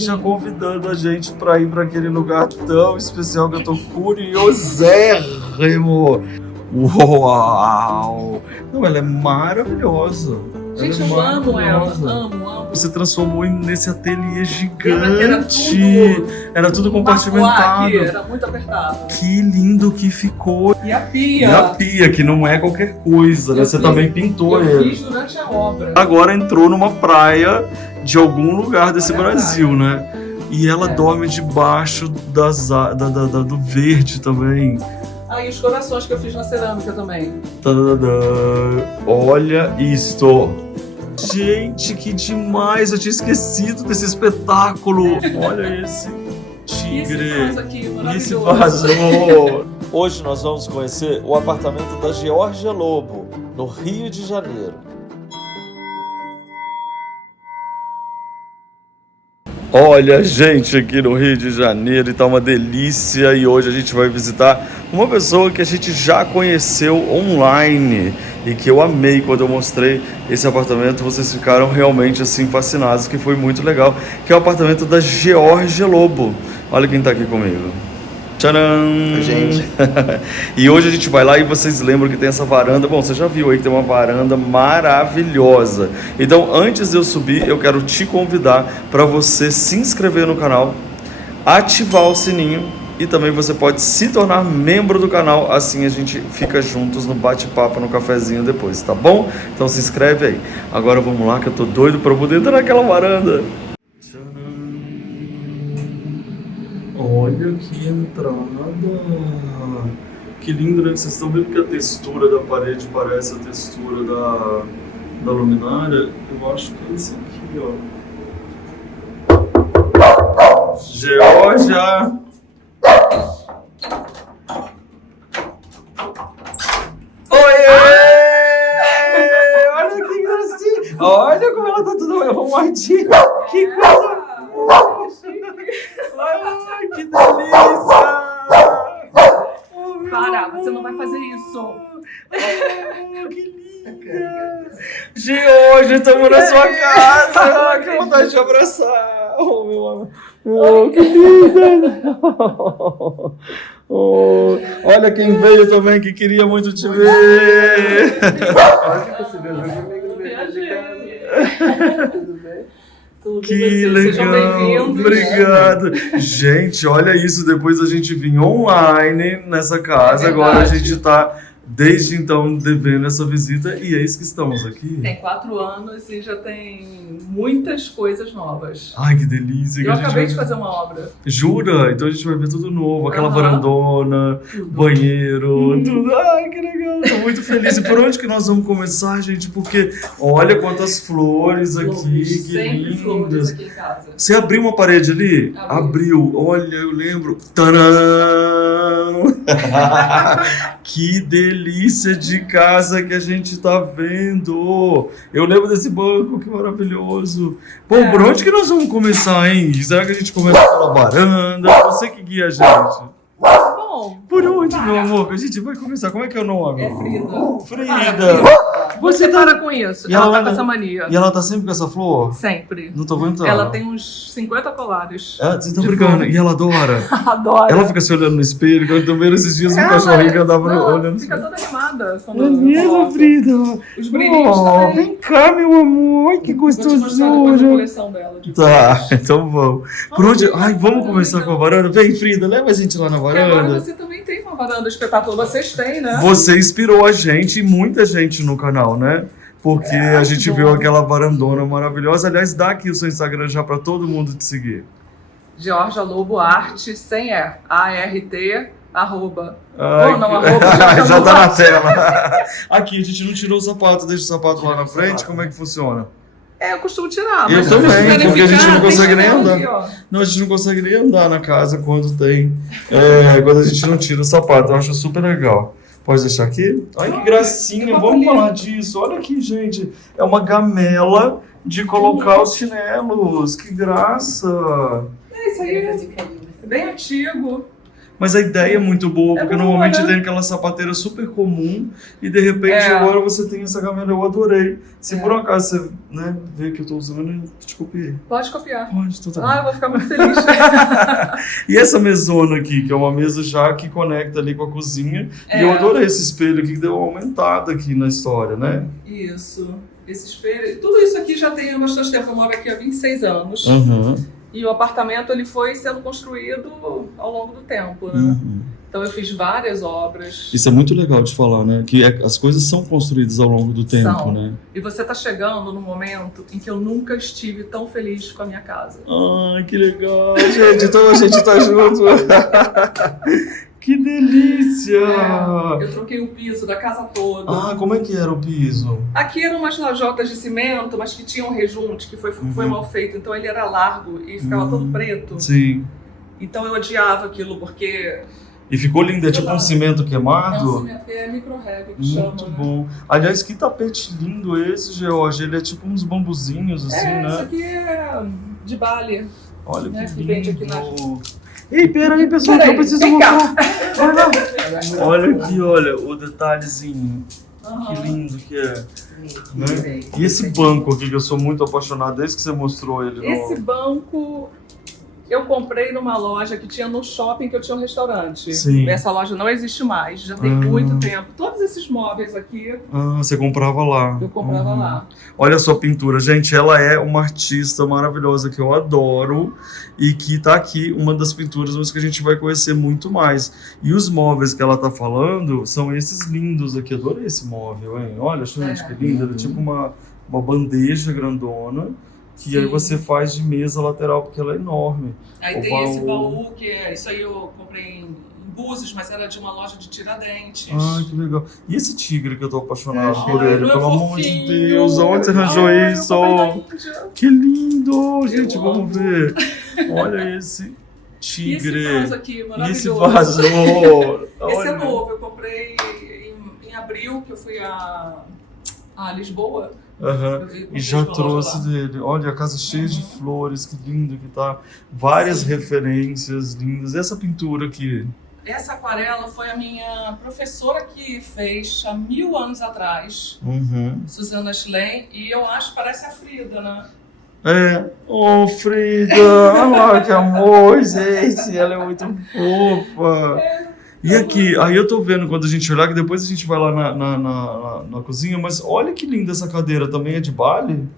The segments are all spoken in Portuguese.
já convidando a gente pra ir pra aquele lugar tão especial que eu tô curiosérrimo. Uau! Não, ela é maravilhosa. Gente, eu amo ela. Amo. Você transformou nesse ateliê Era gigante. Era tudo compartimentado. Aqui, era muito apertado. Que lindo que ficou. E a pia? E a pia, que não é qualquer coisa, né? Você também pintou eu ele. fiz durante a obra. Agora entrou numa praia de algum lugar desse Brasil, né? E ela dorme debaixo do verde também. Ah, e os corações que eu fiz na cerâmica também. Olha isto! Gente, que demais! Eu tinha esquecido desse espetáculo! Olha esse tigre! Esse vaso aqui, Esse maravilhoso! vazou! Hoje nós vamos conhecer o apartamento da Georgia Lobo, no Rio de Janeiro. Olha, gente, aqui no Rio de Janeiro e tá uma delícia. E hoje a gente vai visitar uma pessoa que a gente já conheceu online e que eu amei quando eu mostrei esse apartamento. Vocês ficaram realmente assim fascinados, que foi muito legal, que é o apartamento da Georgia Lobo. Olha quem tá aqui comigo. Tcharam! Oi, gente. E hoje a gente vai lá e vocês lembram que tem essa varanda. Bom, você já viu aí que tem uma varanda maravilhosa. Então, antes de eu subir, eu quero te convidar para você se inscrever no canal, ativar o sininho e também você pode se tornar membro do canal. Assim a gente fica juntos no bate-papo, no cafezinho depois, tá bom? Então se inscreve aí. Agora vamos lá que eu tô doido para poder entrar naquela varanda. Olha que entrada! Que lindo, né? Vocês estão vendo que a textura da parede parece a textura da luminária? Eu acho que é esse aqui, ó. Georgia! Oiê! Olha que gracinha! Olha como ela tá toda arrumadinha! Que coisa! Ai, que delícia! Para, você não vai fazer isso! Oh, que linda! Georgia, estamos na sua casa! Que vontade de abraçar! Oh, meu amor! Oh, que linda! Oh, olha quem veio também, que queria muito te ver! Tudo bem? Que legal, obrigado. Gente, olha isso, depois a gente vinha online nessa casa, agora a gente tá desde então devendo essa visita e eis que estamos aqui. Tem 4 anos e já tem muitas coisas novas. Ai, que delícia. Eu acabei de fazer uma obra. Jura? Então a gente vai ver tudo novo, aquela Aham. varandona, Tudo. banheiro, tudo. Ai, que legal, tô muito feliz. E por onde que nós vamos começar, gente? Porque olha quantas flores aqui, Flores, que sempre flores lindas. aqui em casa. Você abriu uma parede ali? Abriu. Olha, eu lembro. Tadã! Que delícia de casa que a gente tá vendo. Eu lembro desse banco, que maravilhoso. Bom, por onde que nós vamos começar, hein? Será que a gente começa pela varanda? Você que guia a gente. Bom, Por onde, meu amor? A gente vai começar. Como é que é o nome? é Frida. Frida. Você para com isso. E Ela tá ela- com essa mania. E ela tá sempre com essa flor? Sempre. Não tô aguentando. Ela tem uns 50 colares. Ah, vocês estão de brincando. flor. E ela adora. Adora. Ela fica se olhando no espelho. Eu tô vendo esses dias um cachorrinho que andava olhando. Fica toda animada. Quando É eu mesmo, coloco. Frida? Os brilhinhos Oh, também. vem cá, meu amor. Ai, que Vou te mostrar depois a gostosura. coleção dela. De Tá, flores. então vamos. Por onde? Frida, Ai, vamos varanda, começar com a então. varanda? Vem, Frida, leva a gente lá na Porque agora varanda. você também tem uma varanda espetacular. Vocês têm, né? Você inspirou a gente e muita gente no canal, né? Porque a gente bom. viu aquela varandona maravilhosa. Aliás, dá aqui o seu Instagram já pra todo mundo te seguir. Georgia Lobo Arte, sem E. A-R-T, arroba. Ai, Oh, não, que- arroba, já tá na Arte. tela. Aqui, a gente não tirou o sapato, deixa o sapato lá na frente. Como é que funciona? É, eu costumo tirar. Eu mas se também, vocês quiserem porque a gente ficar, não consegue tem nem janela andar. aqui, ó. Não, a gente não consegue nem andar na casa quando tem. Quando a gente não tira o sapato. Eu acho super legal. Pode deixar aqui? Ai, que gracinha. Vamos falar disso. Olha aqui, gente. É uma gamela de colocar os chinelos. Que graça. É isso aí. É bem antigo. Mas a ideia é muito boa, porque boa, normalmente né? tem aquela sapateira super comum e de repente agora você tem essa gamela, eu adorei. Se por um acaso você, né, vê que eu tô usando, eu te copiei. Pode copiar. Pode, então tá bom. Eu vou ficar muito feliz. E essa mesona aqui, que é uma mesa já que conecta ali com a cozinha. E eu adorei esse espelho aqui, que deu uma aumentada aqui na história, né? Isso. Esse espelho. Tudo isso aqui já tem bastante tempo. Eu moro aqui há 26 anos. Uhum. E o apartamento ele foi sendo construído ao longo do tempo, né? Uhum. Então eu fiz várias obras. Isso é muito legal de falar, né? Que as coisas são construídas ao longo do tempo, São. né? E você tá chegando no momento em que eu nunca estive tão feliz com a minha casa. Ai, que legal, gente. Então a gente tá junto. Que delícia! Eu troquei o piso da casa toda. Ah, como é que era o piso? Aqui eram umas lajotas de cimento, mas que tinham rejunte, que foi mal feito. Então ele era largo e ficava todo preto. Sim. Então eu odiava aquilo, porque... E ficou lindo, é tipo um cimento É um queimado? cimento, é micro-reg que chama, Muito né? bom. Aliás, que tapete lindo esse, George. Ele é tipo uns bambuzinhos, assim, Isso né? aqui é de Bali. Olha né, que que vende aqui lindo. Ei, peraí, pessoal, que eu preciso vem mostrar. cá. Olha aqui, olha, o detalhezinho. Que Aham. lindo que é. Né? E esse banco aqui, que eu sou muito apaixonado, desde que você mostrou ele. Esse banco eu comprei numa loja que tinha no shopping, que eu tinha um restaurante. Sim. Essa loja não existe mais, já tem muito tempo. Todos esses móveis aqui, Ah, você comprava lá. eu comprava lá. Olha só a pintura, gente, ela é uma artista maravilhosa que eu adoro e que tá aqui uma das pinturas, mas que a gente vai conhecer muito mais. E os móveis que ela tá falando são esses lindos aqui, adorei esse móvel, hein? Olha, gente, que lindo, ele é tipo uma bandeja grandona, que aí Sim. você faz de mesa lateral, porque ela é enorme. Aí O tem esse baú, que é isso aí eu comprei em Búzios, mas era de uma loja de Tiradentes. Ai, que legal. E esse tigre que eu tô apaixonado por Ai, ele, não é pelo amor de fofinho? Deus, onde você arranjou Ai, isso? eu comprei na Índia. Que lindo! Gente, Eu vamos amo. ver. Olha esse E tigre. esse vaso aqui, E esse maravilhoso. vaso. Esse é Olha. novo, eu comprei em abril, que eu fui a Lisboa. Aham. Eu vi- E já comprei de uma loja trouxe lá. dele. Olha, a casa cheia de flores, que lindo que tá. Várias referências lindas. E essa pintura aqui? Essa aquarela foi a minha professora que fez há 1000 anos atrás, Uhum. Susana Schlein, e eu acho que parece a Frida, né? É. Oh, Frida! Olha que amor, gente! Ela é muito fofa! E aqui, aí eu tô vendo quando a gente olhar, que depois a gente vai lá na cozinha, mas olha que linda essa cadeira, também é de Bali?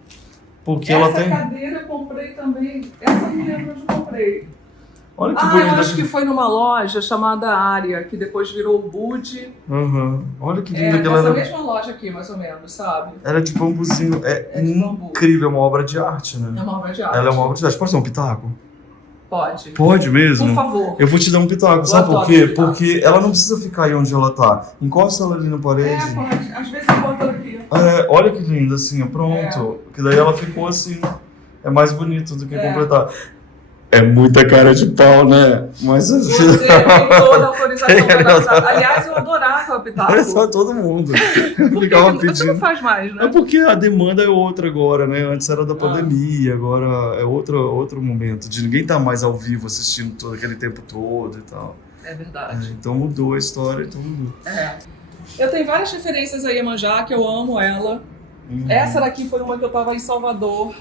Porque ela Essa tem... cadeira eu comprei também, essa me lembro onde eu comprei. Olha que Eu bonita. acho que foi numa loja chamada Área, que depois virou o Bud. Uhum. Olha que linda que Nessa ela é. mesma loja aqui, mais ou menos, sabe? Ela é de bambuzinho, É de bambu. incrível, é uma obra de arte, É né? uma obra de arte. Ela é uma obra de arte. Pode dar um pitaco? Pode. Pode mesmo? Por favor. Eu vou te dar um pitaco, sabe Eu por adoro quê? pitaco. Porque ela não precisa ficar aí onde ela tá. Encosta ela ali na parede. Pode. Às vezes eu boto ela aqui. Olha que linda, assim, ó, pronto. Que daí ela ficou assim. É mais bonito do que completar. É muita cara de pau, né? Mas Você tem toda a autorização para adaptar. Aliás, eu adorava o pitaco. é só todo mundo. Por que Ficava que você não pedindo. faz mais, É né? porque a demanda é outra agora, né? Antes era da pandemia, agora é outro momento. De ninguém tá mais ao vivo assistindo todo aquele tempo todo e tal. É verdade. Então mudou a história, então mudou. Eu tenho várias referências a Iemanjá, que eu amo ela. Essa daqui foi uma que eu tava em Salvador.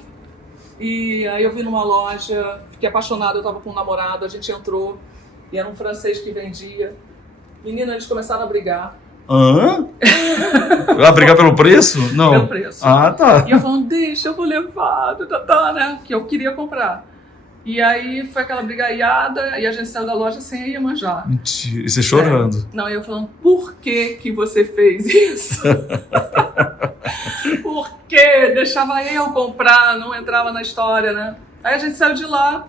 E aí eu vi numa loja, fiquei apaixonada, eu tava com um namorado, a gente entrou. E era um francês que vendia. Menina, eles começaram a brigar. Hã? Ah, brigar pelo preço? Não. Pelo preço. Ah, tá. E eu falando, deixa, eu vou levar, né? Que eu queria comprar. E aí foi aquela brigaiada e a gente saiu da loja sem a Iemanjá. Mentira. E você chorando. Não, eu falando, por que que você fez isso? Por quê? Deixava eu comprar, não entrava na história, né? Aí a gente saiu de lá.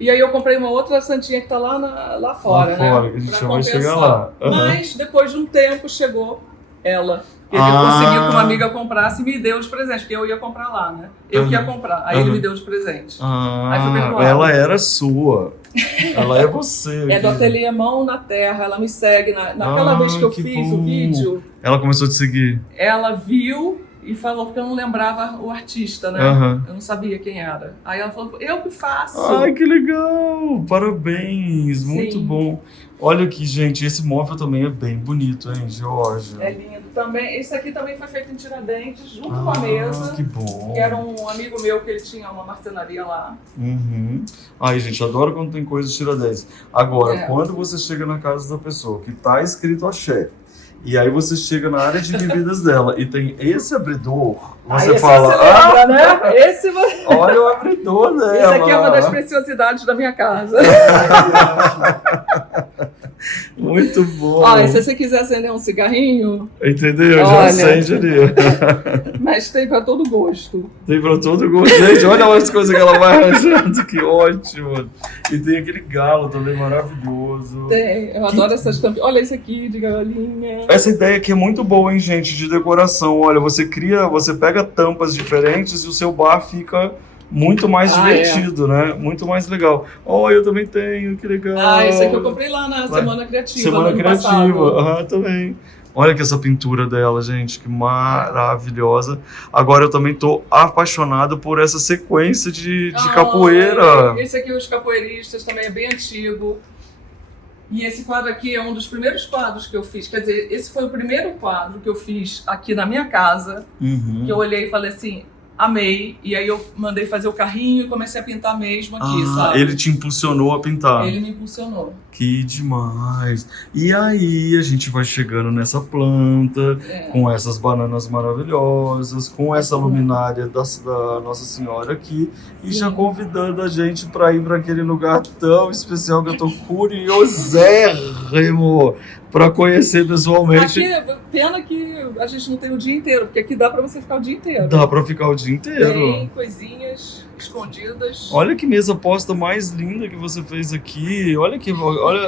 E aí eu comprei uma outra santinha que tá lá fora, Lá fora, né? que a gente Pra já vai compensar. chegar lá. Aham. Mas depois de um tempo chegou ela. Ele Ah. conseguiu que uma amiga comprasse e me deu de presente, porque eu ia comprar lá, né? Eu que ia comprar. Aí ele me deu de presente. Aí foi perdoado. Ela era sua. Ela é você. É do ateliê Mão na Terra, ela me segue. Naquela vez que eu que fiz bom. o vídeo, Ela começou a te seguir. ela viu e falou, porque eu não lembrava o artista, né? Aham. Eu não sabia quem era. Aí ela falou, eu que faço. Ai, que legal! Parabéns, muito Sim. bom. Olha aqui, gente, esse móvel também é bem bonito, hein, Georgia? É lindo também. Esse aqui também foi feito em Tiradentes, junto com a mesa. Que bom. Que era um amigo meu que ele tinha uma marcenaria lá. Uhum. Ai, gente, adoro quando tem coisa de Tiradentes. Agora, É. quando você chega na casa da pessoa que tá escrito axé, e aí você chega na área de bebidas dela e tem esse abridor, você Aí fala, você lembra, né? Esse você... olha o abridor dela. Esse aqui é uma das preciosidades da minha casa. Muito bom. Olha, se você quiser acender um cigarrinho, Entendeu? Já Olha. acende ali. mas tem pra todo gosto. Tem pra todo gosto. Gente, olha as coisas que ela vai arranjando, que ótimo. E tem aquele galo também maravilhoso. Tem, eu adoro essas tampinhas. Olha esse aqui de galinha. Essa ideia aqui é muito boa, hein, gente, de decoração. Olha, você pega tampas diferentes e o seu bar fica muito mais divertido, né? Muito mais legal. Oh, eu também tenho, que legal. Ah, esse aqui eu comprei lá na Semana Criativa. Semana no ano Criativa, passado. aham, também. Olha que essa pintura dela, gente, que maravilhosa. Agora eu também tô apaixonado por essa sequência de capoeira. Esse aqui, os capoeiristas, também é bem antigo. E esse quadro aqui é um dos primeiros quadros que eu fiz. Quer dizer, esse foi o primeiro quadro que eu fiz aqui na minha casa. Uhum. Que eu olhei e falei assim, amei. E aí eu mandei fazer o carrinho e comecei a pintar mesmo aqui, sabe? Ele te impulsionou a pintar. Ele me impulsionou. Que demais. E aí a gente vai chegando nessa planta, É. com essas bananas maravilhosas, com essa luminária da Nossa Senhora aqui, e Sim. já convidando a gente para ir para aquele lugar tão especial que eu tô curiosérrimo para conhecer pessoalmente. Aqui, pena que a gente não tem o dia inteiro, porque aqui dá pra você ficar o dia inteiro. Dá para ficar o dia inteiro. Tem coisinhas escondidas. Olha que mesa posta mais linda que você fez aqui. Olha,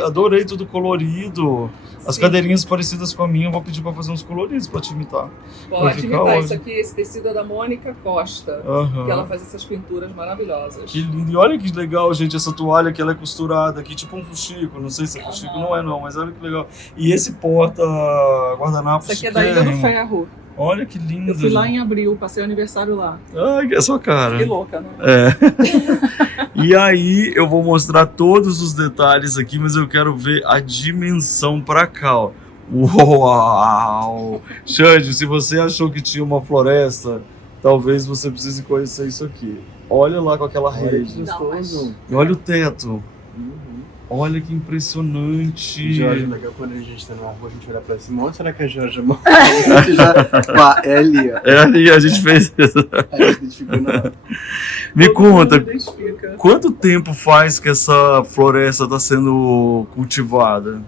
adorei tudo colorido. As Sim. cadeirinhas parecidas com a minha, eu vou pedir para fazer uns coloridos para te imitar. vai Pode ficar imitar. ótimo. Isso aqui, esse tecido é da Mônica Costa. Aham. Que ela faz essas pinturas maravilhosas. Que lindo. E olha que legal, gente, essa toalha que ela é costurada aqui, tipo um fuxico. Não sei se é fuxico, não é não, mas olha que legal. E esse porta guardanapo Isso aqui é da Ilha do Ferro. Olha que lindo. Eu fui lá gente. em abril, passei o aniversário lá. Ai, que é a sua cara. Que louca, né? É. E aí eu vou mostrar todos os detalhes aqui, mas eu quero ver a dimensão pra cá, ó. Uau! Xande, se você achou que tinha uma floresta, talvez você precise conhecer isso aqui. Olha lá com aquela rede. gostoso. E olha o teto. Uhum. Olha que impressionante. Jorge, legal quando a gente tá numa rua, a gente olha pra cima, onde será que é Jorge mora? A gente já, pá, é ali, ó. É ali, a gente fez isso. A gente identificou na hora. Me Todo mundo conta, identifica. quanto tempo faz que essa floresta está sendo cultivada?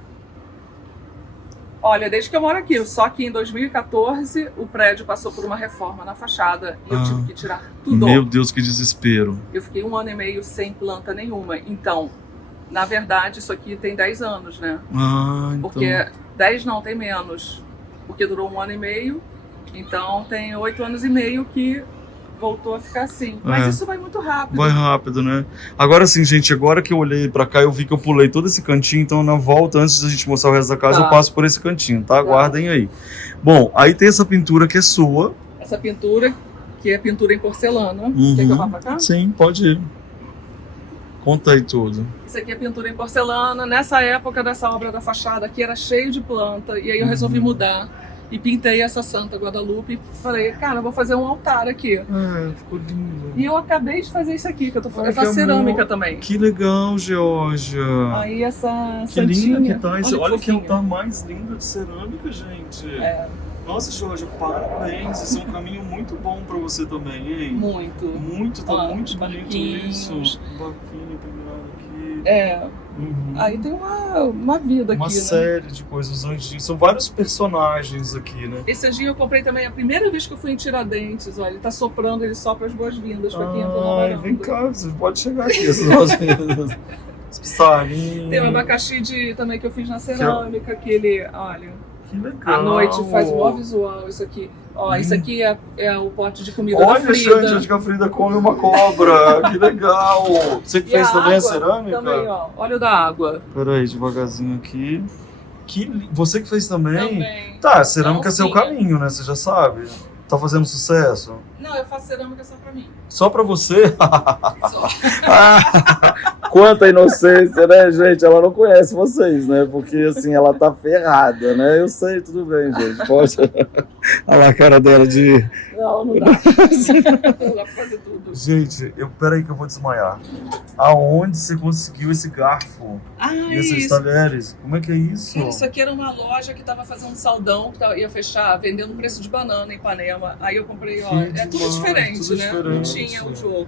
Olha, desde que eu moro aqui, só que em 2014 o prédio passou por uma reforma na fachada e eu tive que tirar tudo. Meu Deus, que desespero. Eu fiquei 1 ano e meio sem planta nenhuma. Então, na verdade, isso aqui tem 10 anos, né? Ah, então. Porque 10 não, tem menos. Porque durou 1 ano e meio. Então tem 8 anos e meio que voltou a ficar assim. Mas É. isso vai muito rápido. Vai rápido, né? Agora sim, gente, agora que eu olhei pra cá, eu vi que eu pulei todo esse cantinho, então na volta, antes da gente mostrar o resto da casa, Tá. eu passo por esse cantinho, tá? Aguardem aí. Bom, aí tem essa pintura que é sua. Essa pintura, que é pintura em porcelana. Quer que eu vá pra cá? Sim, pode ir. Conta aí tudo. Isso aqui é pintura em porcelana. Nessa época dessa obra da fachada aqui era cheio de planta. E aí eu resolvi mudar. E pintei essa Santa Guadalupe. E falei, cara, eu vou fazer um altar aqui. Ficou lindo. E eu acabei de fazer isso aqui, que eu tô Ai, fazendo. Eu que faço cerâmica amor. também. Que legal, Georgia. Aí essa Que linda santinha. que tá. Olha que fofinho. altar mais lindo de cerâmica, gente. É, Nossa, Georgia, parabéns. Esse é um caminho muito bom pra você também, hein? muito. Muito, tá Ó, muito os bonito banquinhos. isso. Baquinha pendurado aqui. É, Uhum. aí tem uma vida Uma aqui, né? série de coisas antigas. São vários personagens aqui, né? Esse dia eu comprei também a primeira vez que eu fui em Tiradentes. Olha, ele tá soprando, ele sopra as boas-vindas pra quem entra na Ai, varanda. vem cá, você pode chegar aqui. Essas nossas passarinhos. Tem um abacaxi também que eu fiz na cerâmica, que ele, olha, Que legal. à noite faz o maior visual, isso aqui. Ó, isso aqui é o pote de comida da Olha, Frida. Xande, acho que a Frida come uma cobra. Que legal. Você que E fez a também a água cerâmica? Também, ó. Olha o da água. Peraí, devagarzinho aqui. Você que fez também? Também. Tá, a cerâmica é seu Alcinha. caminho, né? Você já sabe. Tá fazendo sucesso? Não, eu faço cerâmica só pra mim. Só pra você? Só. Quanta inocência, né, gente? Ela não conhece vocês, né? Porque, assim, ela tá ferrada, né? Eu sei, tudo bem, gente. Pode. Olha lá a cara dela de... Não, não dá. Não dá pra fazer tudo. Gente, peraí que eu vou desmaiar. Aonde você conseguiu esse garfo? Ah, Esses isso. talheres? Como é que é isso? Cara, isso aqui era uma loja que tava fazendo um saldão, que ia fechar, vendendo um preço de banana em Ipanema. Aí eu comprei, ó, Que é tudo demais, diferente, tudo né? Não diferente. tinha o jogo.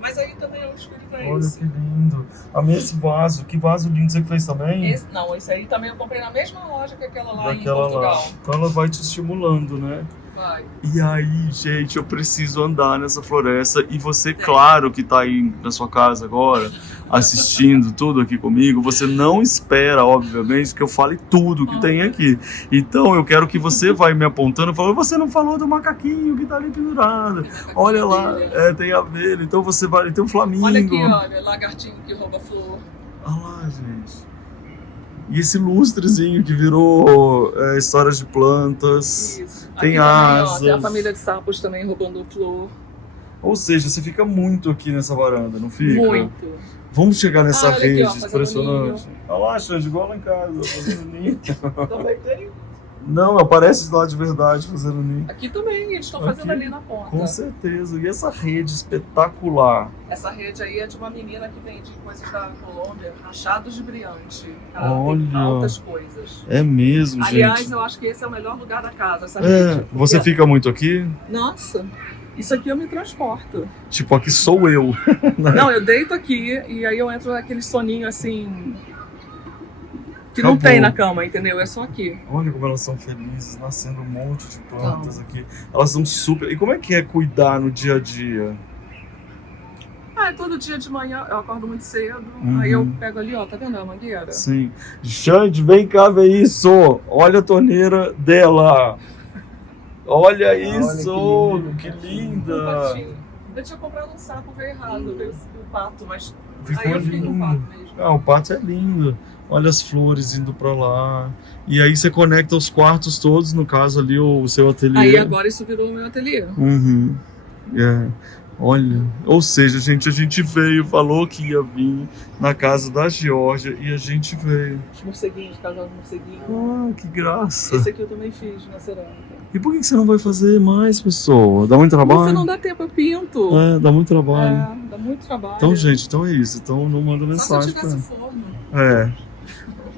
Mas aí também eu escolhi pra Olha isso. que lindo. Amei esse vaso. Que vaso lindo você que fez também? Esse aí também eu comprei na mesma loja que aquela lá em Daquela Portugal. lá. Então ela vai te estimulando, né? Vai. E aí, gente, eu preciso andar nessa floresta. E você, claro, que tá aí na sua casa agora, assistindo tudo aqui comigo, você não espera, obviamente, que eu fale tudo que tem aqui. Então, eu quero que você vai me apontando, falando, você não falou do macaquinho que tá ali pendurado. Olha lá, tem abelha. Então você vai, tem um flamingo. Olha aqui, olha, lagartinho que rouba flor. Olha lá, gente. E esse lustrezinho que virou histórias de plantas. Isso. Tem Aqui também, asas. ó, tem a família de sapos também roubando flor. Ou seja, você fica muito aqui nessa varanda, não fica? Muito. Vamos chegar nessa Olha aqui, rede ó, fazendo impressionante. Olha lá, Xande, igual lá em casa, fazendo ninho. Também tem. Não, aparece lá de verdade fazendo ninho. Aqui também, eles estão fazendo Aqui, ali na ponta. Com certeza. E essa rede espetacular. Essa rede aí é de uma menina que vende coisas da Colômbia, rachados de brilhante. Ela Olha. tem altas coisas. É mesmo, Aliás, gente. eu acho que esse é o melhor lugar da casa, essa É, rede. você Porque- fica muito aqui? Nossa, isso aqui eu me transporto. Tipo, aqui sou eu. Não, eu deito aqui e aí eu entro naquele soninho assim... Que não Acabou. tem na cama, entendeu? É só aqui. Olha como elas são felizes, nascendo um monte de plantas aqui. Elas são super... E como é que é cuidar no dia a dia? Ah, todo dia de manhã eu acordo muito cedo, Uhum. aí eu pego ali, ó, tá vendo a mangueira? Sim. Xande, vem cá ver isso. Olha a torneira dela. Olha isso. Que Um linda. patinho. Eu tinha comprado um sapo, veio errado, veio o pato, mas Ficou aí eu fiquei com o pato lindo. mesmo. Ah, o pato é lindo. Olha as flores indo pra lá. E aí você conecta os quartos todos, no caso ali o seu ateliê. Aí agora isso virou o meu ateliê. Uhum. É. Olha, ou seja, gente, a gente veio, falou que ia vir na casa da Geórgia e a gente veio. Os morceguinhos, casal de morceguinho. Ah, que graça. Esse aqui eu também fiz na cerâmica. E por que você não vai fazer mais, pessoal? Dá muito trabalho? Você não dá tempo, eu pinto. É, dá muito trabalho. É, dá muito trabalho. Então, gente, então é isso. Então não manda Só se mensagem eu pra tivesse forno. É.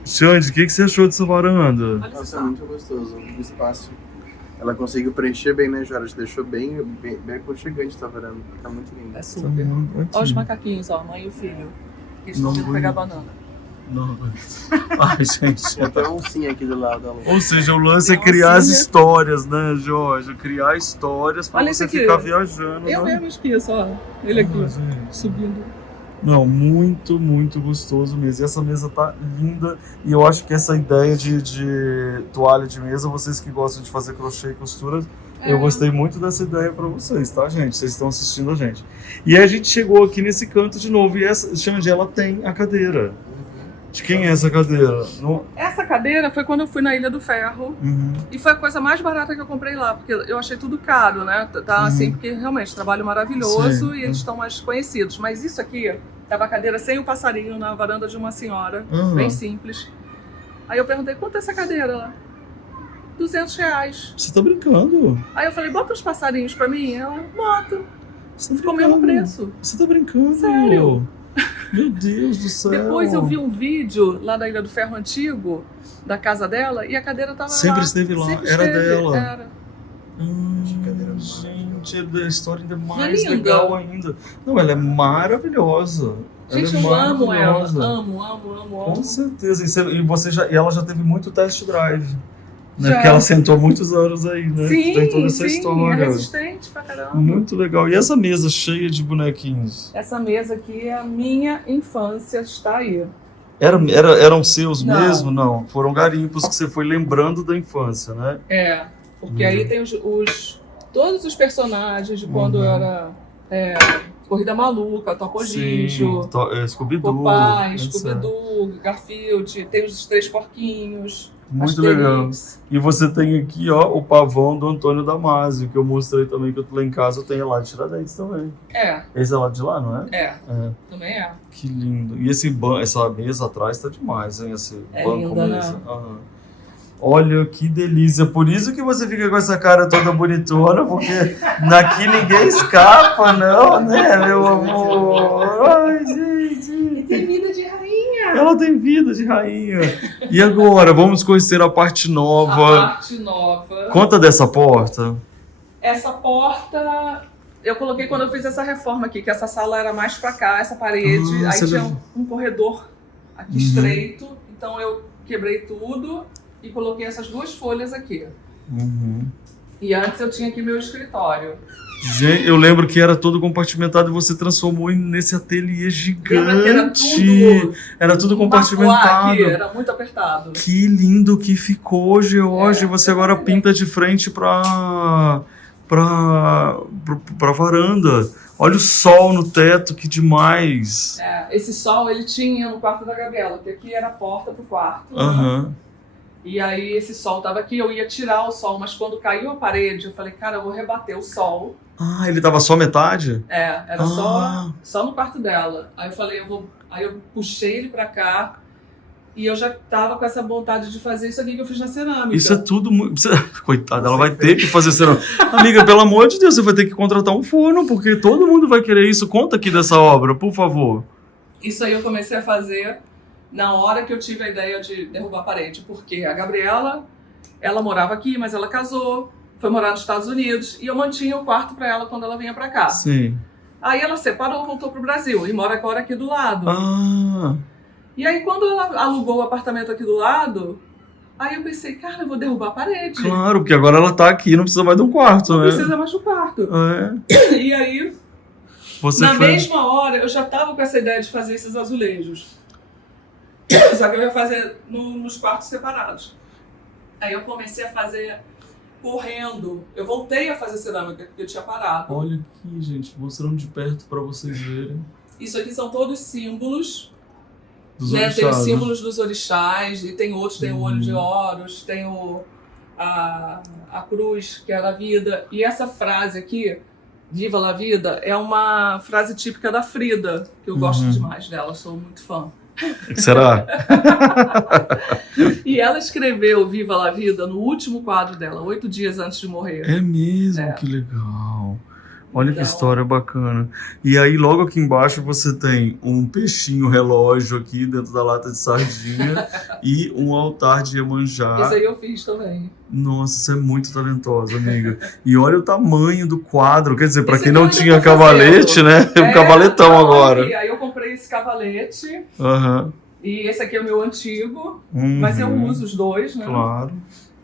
Xande, o que você achou dessa varanda? Olha esse Nossa, é sapo. muito gostoso. O espaço. Ela conseguiu preencher bem, né, Jorge? Deixou bem aconchegante, tá vendo? Tá muito lindo. É super. Olha os macaquinhos, ó, a mãe e o filho. Eles Não estão indo vou- pegar banana. Não. Ai, gente. Tem até um sim aqui do lado da luz. Ou seja, o lance é Tem criar as oncinha. histórias, né, Jorge? Criar histórias pra Olha você esse aqui. ficar viajando. Eu né? mesmo esqueço, ó. Ele aqui, Ah, ó, gente. subindo. Não, muito, muito gostoso mesmo. E essa mesa tá linda. E eu acho que essa ideia de toalha de mesa, vocês que gostam de fazer crochê e costura, eu gostei muito dessa ideia pra vocês, tá, gente? Vocês estão assistindo a gente. E aí a gente chegou aqui nesse canto de novo. E essa, Xande, ela tem a cadeira. De quem é essa cadeira? No... Essa cadeira foi quando eu fui na Ilha do Ferro. Uhum. E foi a coisa mais barata que eu comprei lá, porque eu achei tudo caro, né? Tá assim, porque realmente trabalho maravilhoso Sim. e eles estão mais conhecidos. Mas isso aqui, tava a cadeira sem o passarinho na varanda de uma senhora, Ah. bem simples. Aí eu perguntei, quanto é essa cadeira lá? R$200. Você tá brincando? Aí eu falei, bota uns passarinhos pra mim? Ela, bota. Você tá Ficou o mesmo brincando? preço. Você tá brincando? Sério? Meu Deus do céu. Depois eu vi um vídeo lá da Ilha do Ferro antigo, da casa dela, e a cadeira tava Sempre lá. esteve lá, Sempre era esteve, dela. Era. Gente, a história ainda é Não é mais linda? legal ainda. Não, ela é maravilhosa. Gente, ela é eu amo ela. maravilhosa. Amo. Com certeza. E ela já teve muito test drive. Né? Já. Porque ela sentou muitos anos aí, né? Sim, Tem toda essa sim, história. é resistente pra caramba. Muito legal. E essa mesa cheia de bonequinhos? Essa mesa aqui é a minha infância, está aí. Eram seus Não. mesmo? Não. Foram garimpos que você foi lembrando da infância, né? É, porque aí tem todos os personagens de quando Uhum. eu era Corrida Maluca, Topo Gigio, Scooby-Doo. Popeye, etc. Scooby-Doo, Garfield, tem os 3 porquinhos. Muito legal. E você tem aqui, ó, o pavão do Antônio Damasio, que eu mostrei também, que eu tô lá em casa, eu tenho lá de Tiradentes também. É. Esse é lá de lá, não é? É. Também é. Que lindo. E essa mesa atrás tá demais, hein? Esse banco linda, mesa. né? Aham. Olha que delícia. Por isso que você fica com essa cara toda bonitona, porque daqui ninguém escapa, não, né, meu amor? Ai, gente. Tem vida de rainha. Ela tem vida de rainha. E agora, vamos conhecer a parte nova. A parte nova. Conta dessa porta. Essa porta eu coloquei quando eu fiz essa reforma aqui, que essa sala era mais pra cá, essa parede. Aí tinha um corredor aqui estreito. Então eu quebrei tudo e coloquei essas 2 folhas aqui. E antes eu tinha aqui meu escritório. Gente, eu lembro que era todo compartimentado e você transformou nesse ateliê gigante. Era tudo compartimentado. Aqui, era muito apertado. Que lindo que ficou, George. Você agora pinta de frente pra varanda. Olha o sol no teto, que demais. Esse sol ele tinha no quarto da Gabriela, porque aqui era a porta pro quarto. Aham. E aí esse sol tava aqui, eu ia tirar o sol, mas quando caiu a parede, eu falei, cara, eu vou rebater o sol. Ah, ele tava só metade? Era só no quarto dela. Aí eu falei, aí eu puxei ele pra cá e eu já tava com essa vontade de fazer isso aqui que eu fiz na cerâmica. Isso é tudo muito... Coitada, ela vai ter que fazer cerâmica. Amiga, pelo amor de Deus, você vai ter que contratar um forno, porque todo mundo vai querer isso. Conta aqui dessa obra, por favor. Isso aí eu comecei a fazer na hora que eu tive a ideia de derrubar a parede, porque a Gabriela, ela morava aqui, mas ela casou, foi morar nos Estados Unidos, e eu mantinha o quarto para ela quando ela vinha para cá. Sim. Aí ela separou, voltou pro Brasil, e mora agora aqui do lado. Ah. E aí quando ela alugou o apartamento aqui do lado, aí eu pensei, cara, eu vou derrubar a parede. Claro, porque agora ela tá aqui, não precisa mais de um quarto, Não né? precisa mais do quarto. E aí, mesma hora, eu já tava com essa ideia de fazer esses azulejos. Só que eu ia fazer nos quartos separados. Aí eu comecei a fazer correndo. Eu voltei a fazer cerâmica, porque eu tinha parado. Olha aqui, gente, mostrando de perto para vocês verem. Isso aqui são todos símbolos. Dos Né? orixás, Tem os símbolos dos orixás, e tem outros, tem o olho de Horus, tem a cruz, que é a vida. E essa frase aqui, Viva la Vida, é uma frase típica da Frida, que eu gosto demais dela, sou muito fã. Será? E ela escreveu Viva la Vida no último quadro dela, 8 dias antes de morrer. É mesmo, que legal. Olha que história bacana. E aí logo aqui embaixo você tem um peixinho relógio aqui dentro da lata de sardinha e um altar de Iemanjá. Isso aí eu fiz também. Nossa, você é muito talentosa, amiga. E olha o tamanho do quadro. Quer dizer, para Esse quem não aqui eu tinha ainda tô cavalete, né? Um cavaletão agora. Aí eu comprei esse cavalete. E esse aqui é o meu antigo. Mas eu uso os dois, né? Claro.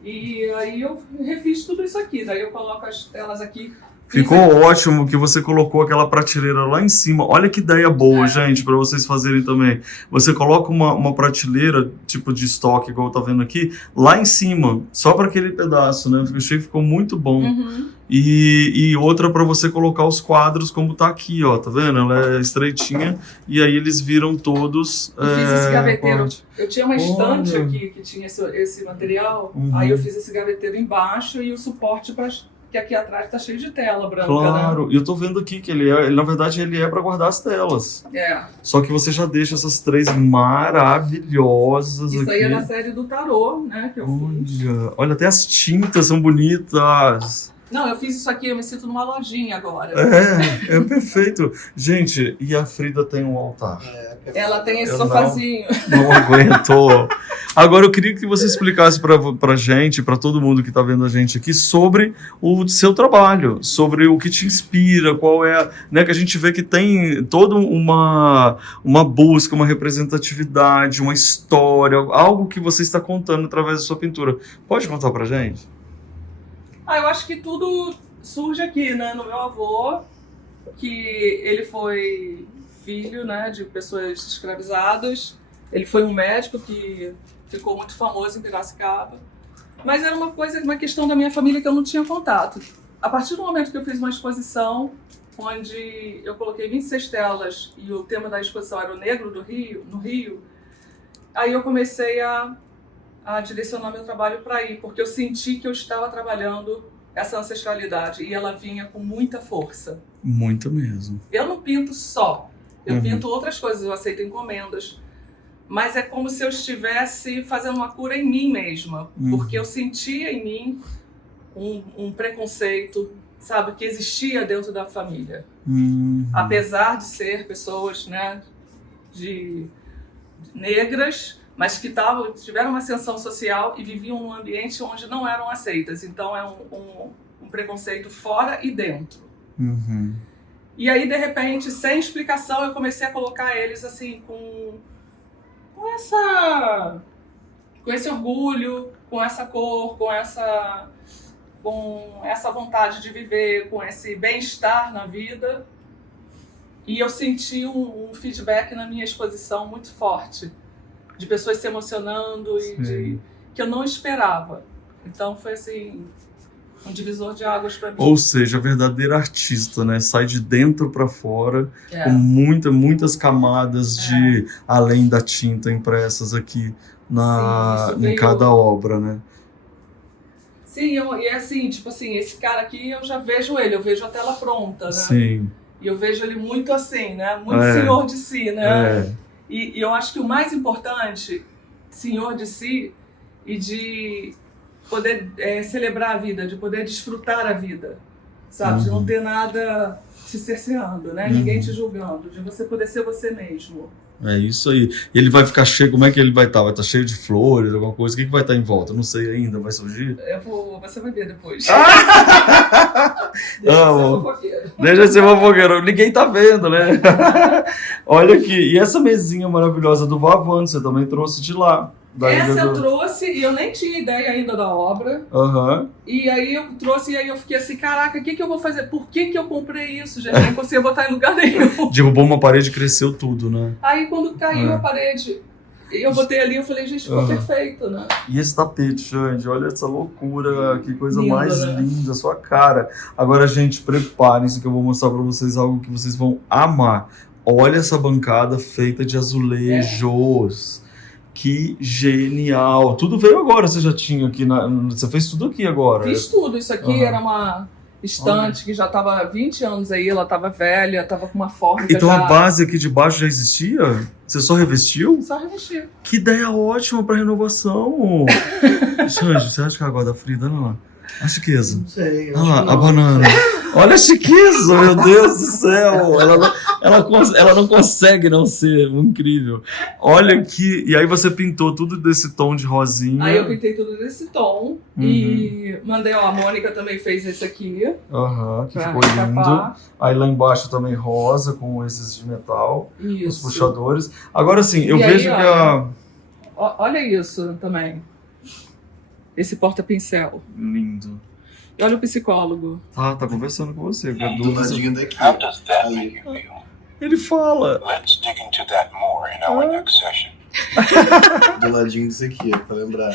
E aí eu refiz tudo isso aqui. Daí eu coloco as telas aqui. Ficou ótimo que você colocou aquela prateleira lá em cima. Olha que ideia boa, gente, para vocês fazerem também. Você coloca uma prateleira, tipo de estoque, igual tá vendo aqui, lá em cima, só para aquele pedaço, né? Eu achei que ficou muito bom. E outra para você colocar os quadros como tá aqui, ó, tá vendo? Ela é estreitinha e aí eles viram todos. Eu fiz esse gaveteiro. Eu tinha uma estante aqui que tinha esse material. Aí eu fiz esse gaveteiro embaixo e o suporte para... que aqui atrás tá cheio de tela branca, claro, né? E eu tô vendo aqui que na verdade ele é para guardar as telas. Só que você já deixa essas 3 maravilhosas Isso aqui. aí é da série do tarô, né? Que eu fiz. Olha, até as tintas são bonitas. Não, eu fiz isso aqui, eu me sinto numa lojinha agora. É perfeito. Gente, e a Frida tem um altar. Ela tem esse sofazinho. Não aguentou. Agora eu queria que você explicasse pra gente, pra todo mundo que tá vendo a gente aqui, sobre o seu trabalho, sobre o que te inspira, qual é, né, que a gente vê que tem toda uma busca, uma representatividade, uma história, algo que você está contando através da sua pintura. Pode contar pra gente? Eu acho que tudo surge aqui, né, no meu avô, que ele foi filho, né, de pessoas escravizadas. Ele foi um médico que ficou muito famoso em Piracicaba. Mas era uma questão da minha família que eu não tinha contato. A partir do momento que eu fiz uma exposição, onde eu coloquei 26 telas e o tema da exposição era o negro no Rio, aí eu comecei a a direcionar meu trabalho para aí, porque eu senti que eu estava trabalhando essa ancestralidade e ela vinha com muita força. Muito mesmo. Eu não pinto só, eu pinto outras coisas, eu aceito encomendas, mas é como se eu estivesse fazendo uma cura em mim mesma, porque eu sentia em mim um preconceito, sabe, que existia dentro da família. Apesar de ser pessoas, né, de negras, mas que tiveram uma ascensão social e viviam num ambiente onde não eram aceitas. Então é um preconceito fora e dentro. E aí, de repente, sem explicação, eu comecei a colocar eles assim com esse orgulho, com essa cor, com essa vontade de viver, com esse bem-estar na vida. E eu senti um feedback na minha exposição muito forte, de pessoas se emocionando e que eu não esperava. Então foi assim, um divisor de águas para mim. Ou seja, a verdadeira artista, né? Sai de dentro para fora, com muitas camadas de além da tinta impressas aqui em cada obra, né? Sim, e é assim, tipo assim, esse cara aqui eu já vejo ele, eu vejo a tela pronta, né? Sim. E eu vejo ele muito assim, né? Muito senhor de si, né? E eu acho que o mais importante, senhor de si, e de poder celebrar a vida, de poder desfrutar a vida, sabe? De não ter nada te cerceando, né? Ninguém te julgando, de você poder ser você mesmo. É isso aí. Ele vai ficar cheio, como é que ele vai estar? Vai estar cheio de flores, alguma coisa? O que vai estar em volta? Não sei ainda, vai surgir? Você vai ver depois. Deixa de ser fofoqueiro. Ninguém tá vendo, né? Olha aqui. E essa mesinha maravilhosa do Vavan, você também trouxe de lá. Essa eu trouxe e eu nem tinha ideia ainda da obra. E aí eu trouxe e aí eu fiquei assim, caraca, o que eu vou fazer? Por que eu comprei isso, gente? Eu não conseguia botar em lugar nenhum. Derrubou uma parede e cresceu tudo, né? Aí quando caiu a parede, eu botei ali, eu falei, gente, ficou perfeito, né? E esse tapete, Xande, olha essa loucura, que coisa mais linda, sua cara. Agora, gente, preparem-se que eu vou mostrar pra vocês algo que vocês vão amar. Olha essa bancada feita de azulejos. Que genial! Tudo veio agora, você já tinha aqui, você fez tudo aqui agora. Fiz tudo, isso aqui era uma estante que já estava há 20 anos aí, ela estava velha, estava com uma forma. Então a base aqui de baixo já existia? Você só revestiu? Só revesti. Que ideia ótima para renovação! Xande, você acha que é a água da Frida? Não. A chiqueza. Não sei. Olha lá, a banana. Olha a chiqueza, meu Deus do céu. Ela não consegue não ser incrível. Olha aqui. E aí você pintou tudo desse tom de rosinha. Aí eu pintei tudo desse tom. E mandei, a Mônica também fez esse aqui. Que ficou lindo. Aí lá embaixo também rosa, com esses de metal. Isso. Os puxadores. Agora sim, eu vejo que Olha isso também. Esse porta-pincel. Lindo. E olha o psicólogo. Tá conversando com você. Do ladinho daqui. How does that make you feel? Ele fala. Let's dig into that more in our next session. Do ladinho disso aqui, pra lembrar.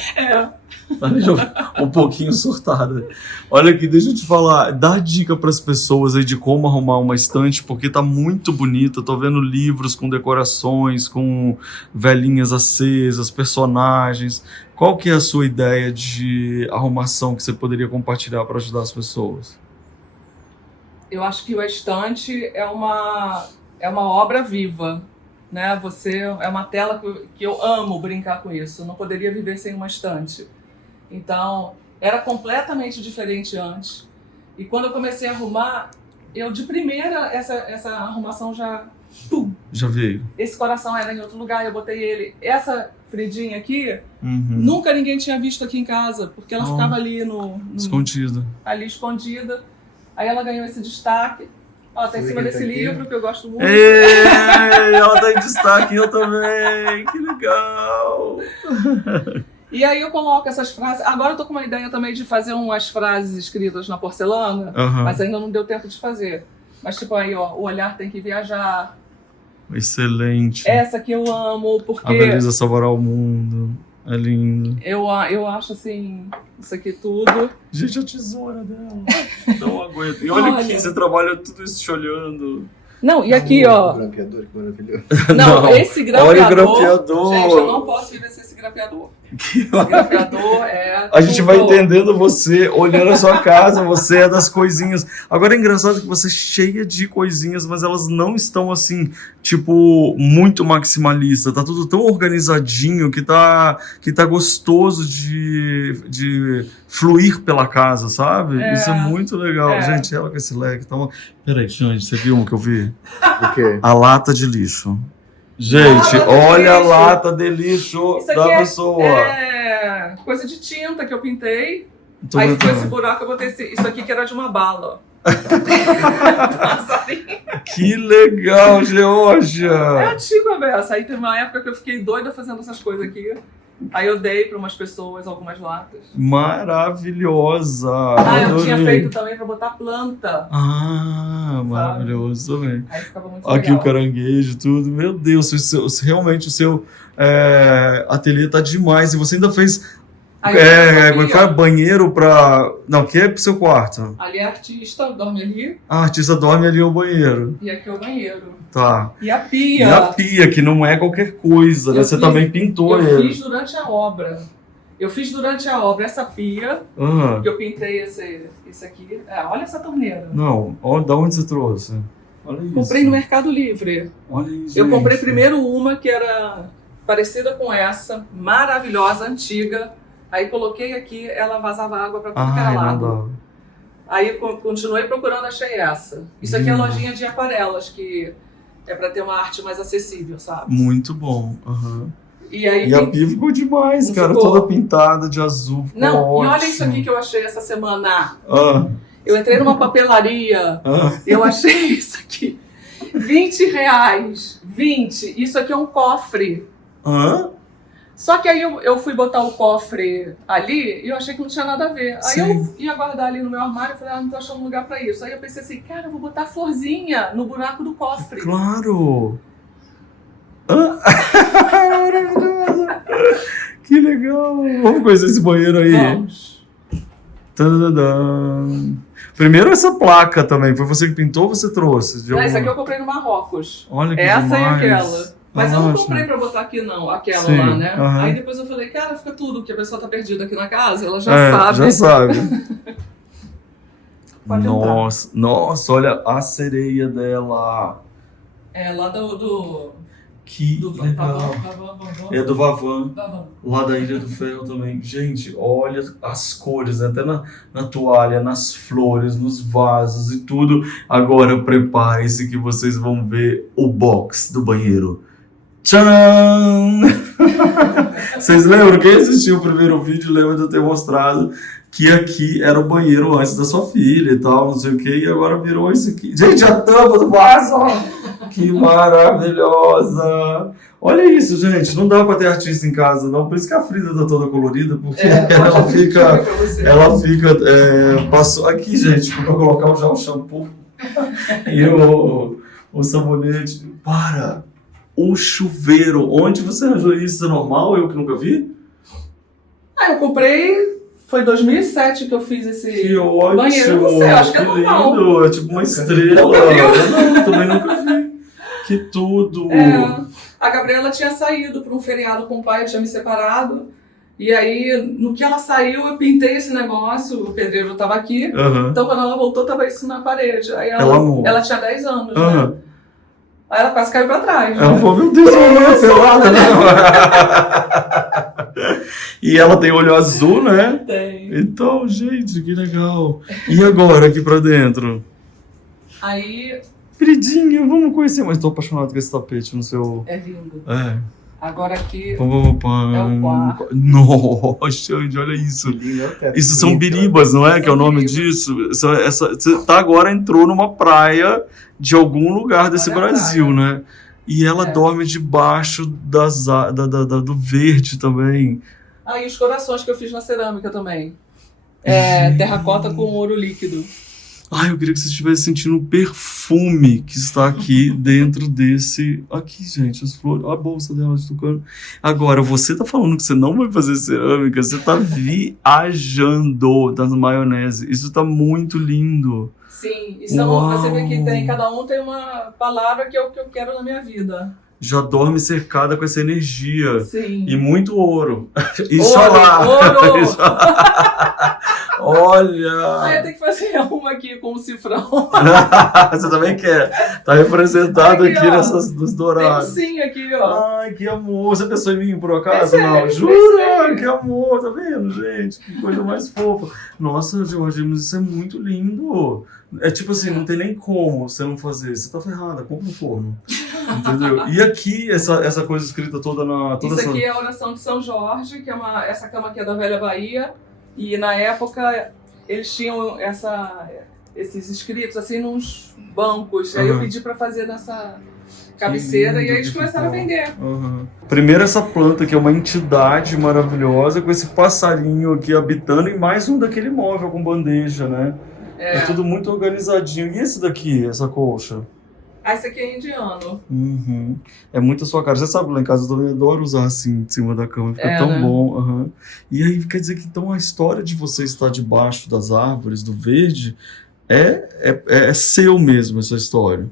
Um pouquinho surtada. Olha aqui, deixa eu te falar. Dá dica pras pessoas aí de como arrumar uma estante, porque tá muito bonita. Tô vendo livros com decorações, com velhinhas acesas, personagens. Qual que é a sua ideia de arrumação que você poderia compartilhar para ajudar as pessoas? Eu acho que a estante é uma obra viva, né? É uma tela que eu amo brincar com isso. Eu não poderia viver sem uma estante. Então, era completamente diferente antes. E quando eu comecei a arrumar, eu de primeira, essa arrumação já... Pum! Já veio. Esse coração era em outro lugar, eu botei ele. Essa Fridinha aqui, nunca ninguém tinha visto aqui em casa, porque ela ficava ali escondida. Ali escondida. Aí ela ganhou esse destaque. Ela tá em cima desse livro, que eu gosto muito. Ela tá em destaque, eu também. Que legal. E aí eu coloco essas frases. Agora eu tô com uma ideia também de fazer umas frases escritas na porcelana, mas ainda não deu tempo de fazer. Mas tipo aí, o olhar tem que viajar. Excelente. Essa que eu amo, porque... A beleza salvará o mundo. É lindo. Eu acho assim, isso aqui tudo... Gente, a tesoura dela. Não aguento. E olha aqui, você trabalha tudo isso te olhando. Não, e aqui, ó... O grampeador, que maravilhoso. Não, esse grampeador... Olha o grampeador. Gente, eu não posso viver sem esse grampeador. Esse grampeador é A gente vai tudo. entendendo você, olhando a sua casa, você é das coisinhas. Agora é engraçado que você é cheia de coisinhas, mas elas não estão assim, tipo, muito maximalista. Tá tudo tão organizadinho que tá gostoso de fluir pela casa, sabe? É. Isso é muito legal. É. Gente, ela com esse leque. Então... Peraí, Xande, você viu uma que eu vi? O quê? A lata de lixo. Gente, Lata de olha a lixo. lata de lixo Isso da aqui pessoa. é coisa de tinta que eu pintei. Tô Aí vendo. foi esse buraco, eu botei isso aqui que era de uma bala. Passarinho. Que legal, Geórgia! É antigo a beça. Aí teve uma época que eu fiquei doida fazendo essas coisas aqui. Aí eu dei para umas pessoas algumas latas. Maravilhosa! Ah, eu tinha Adorei. feito também para botar planta. Ah, maravilhoso também. Aí ficava muito Aqui legal. o caranguejo, tudo. Meu Deus, realmente o seu ateliê tá demais. E você ainda fez Aí eu fiz como é que aqui, é? Banheiro pra. Não, que é pro seu quarto? ó. Ali é artista, dorme ali. Ah, a artista dorme ali no banheiro. E aqui é o banheiro. Tá. E a E pia. a pia, que não é qualquer coisa, né? Eu Você fiz- também pintou Eu ele. fiz durante a obra. Essa pia, Ah, que eu pintei esse aqui. Olha essa torneira. não, ó, da onde você trouxe? Olha isso. Comprei no Mercado Livre. Olha isso. Eu comprei gente. primeiro uma que era parecida com essa, maravilhosa, antiga. Aí coloquei aqui, ela vazava água para tudo que era Ai, não lado. dá. Aí continuei procurando, achei essa. Isso aqui é Linda. lojinha de aquarelas, que é para ter uma arte mais acessível, sabe? Muito bom. Aham. E aí E a pia ficou demais, Não cara. ficou? Toda pintada de azul. Ficou Não, ótimo. e olha isso aqui que eu achei essa semana. Ah, Eu entrei numa papelaria, ah. eu achei isso aqui. R$20. 20. Isso aqui é um cofre. Hã? Só que aí eu fui botar o cofre ali e eu achei que não tinha nada a ver. Aí Sim. eu ia guardar ali no meu armário e falei, não tô achando um lugar pra isso. Aí eu pensei assim, cara, eu vou botar florzinha no buraco do cofre. Claro! Hã? Maravilhoso! Que legal! Vamos conhecer esse banheiro aí. Vamos. Tadadã. Primeiro essa placa também. Foi você que pintou ou você trouxe? De Não, essa alguma- aqui eu comprei no Marrocos. Olha que Essa demais. e aquela. Mas eu não Nossa. comprei pra botar aqui não, aquela Sim, lá, né? aham. Aí depois eu falei, cara, fica tudo, que a pessoa tá perdida aqui na casa, ela já É, sabe. já sabe. Pode Nossa, olha a sereia dela. É, lá do Que legal. Vavan. É do Vavan, lá da Ilha do Ferro também. Gente, olha as cores, né? Até na toalha, nas flores, nos vasos e tudo. Agora preparem-se que vocês vão ver o box do banheiro. Tcharam! Vocês lembram? Quem assistiu o primeiro vídeo lembra de eu ter mostrado que aqui era o banheiro antes da sua filha e tal, não sei o que, e agora virou isso aqui. Gente, a tampa do vaso! Que maravilhosa! Olha isso, gente. Não dá pra ter artista em casa, não. Por isso que a Frida tá toda colorida, porque ela fica. Passou aqui, gente, pra colocar já o shampoo e o sabonete. Para! O chuveiro. Onde você arranjou isso? Isso é normal? Eu que nunca vi? Eu comprei, foi 2007 que eu fiz esse Que ótimo! banheiro. Não sei, acho que é Que normal. lindo! É tipo uma estrela. Nunca viu? Não, também nunca vi. Que tudo! A Gabriela tinha saído para um feriado com o pai, eu tinha me separado. E aí, no que ela saiu, eu pintei esse negócio, o pedreiro estava aqui. Aham. Então, quando ela voltou, tava isso na parede. Aí Ela amou. ela tinha 10 anos, Aham. né? Aí ela quase caiu pra trás. Ela né? falou, meu Deus, ela não é pelada, não. E ela tem olho azul, né? Tem. Então, gente, que legal. E agora, aqui pra dentro? Aí, Queridinha, vamos conhecer. Mas tô apaixonado com esse tapete no seu... é lindo. É. Agora aqui, Pam, pam, pam. É o quarto. Nossa, gente, olha isso. Lindo, até Isso são bonito, biribas, não é? Que é o São nome biribas. disso. Você tá agora entrou numa praia de algum lugar desse Olha a Brasil, praia. né? E ela É. dorme debaixo do verde também. aí os corações que eu fiz na cerâmica também. Gente. Terracota com ouro líquido. Ai, eu queria que você estivesse sentindo o perfume que está aqui dentro desse... Aqui, gente, as flores, a bolsa dela de tucano. Agora, você tá falando que você não vai fazer cerâmica, você tá viajando das maionese. Isso tá muito lindo. Sim, e são, Uau. você vê que cada um tem uma palavra que é o que eu quero na minha vida. já dorme cercada com essa energia. Sim. E muito ouro. E Ouro, solar. ouro! Olha! Ah, eu tenho que fazer uma aqui com o cifrão. Você também quer? Tá representado aqui ó. nessas dos Tem um dourados. sim aqui, ó. Ai, que amor. Você pensou em mim, por acaso? Pensei, Não, pensei. jura? Que amor, tá vendo, gente? Que coisa mais fofa. Nossa, Jorge, mas isso é muito lindo. É tipo assim, não tem nem como você não fazer. Você tá ferrada, compra um forno. Entendeu? E aqui, essa coisa escrita toda na... Toda Isso essa... aqui é a oração de São Jorge, que é essa cama aqui é da Velha Bahia. E na época eles tinham esses escritos assim nos bancos. Aí eu pedi pra fazer nessa cabeceira lindo, e aí eles que começaram a bom. vender. Primeiro essa planta que é uma entidade maravilhosa com esse passarinho aqui habitando e mais um daquele móvel com bandeja, né? É tudo muito organizadinho. E esse daqui, essa colcha? Ah, esse aqui é indiano. Uhum. É muito a sua cara. Você sabe, lá em casa eu também adoro usar assim, em cima da cama. Fica tão né? bom. Uhum. E aí, quer dizer que então a história de você estar debaixo das árvores, do verde, é seu mesmo, essa história.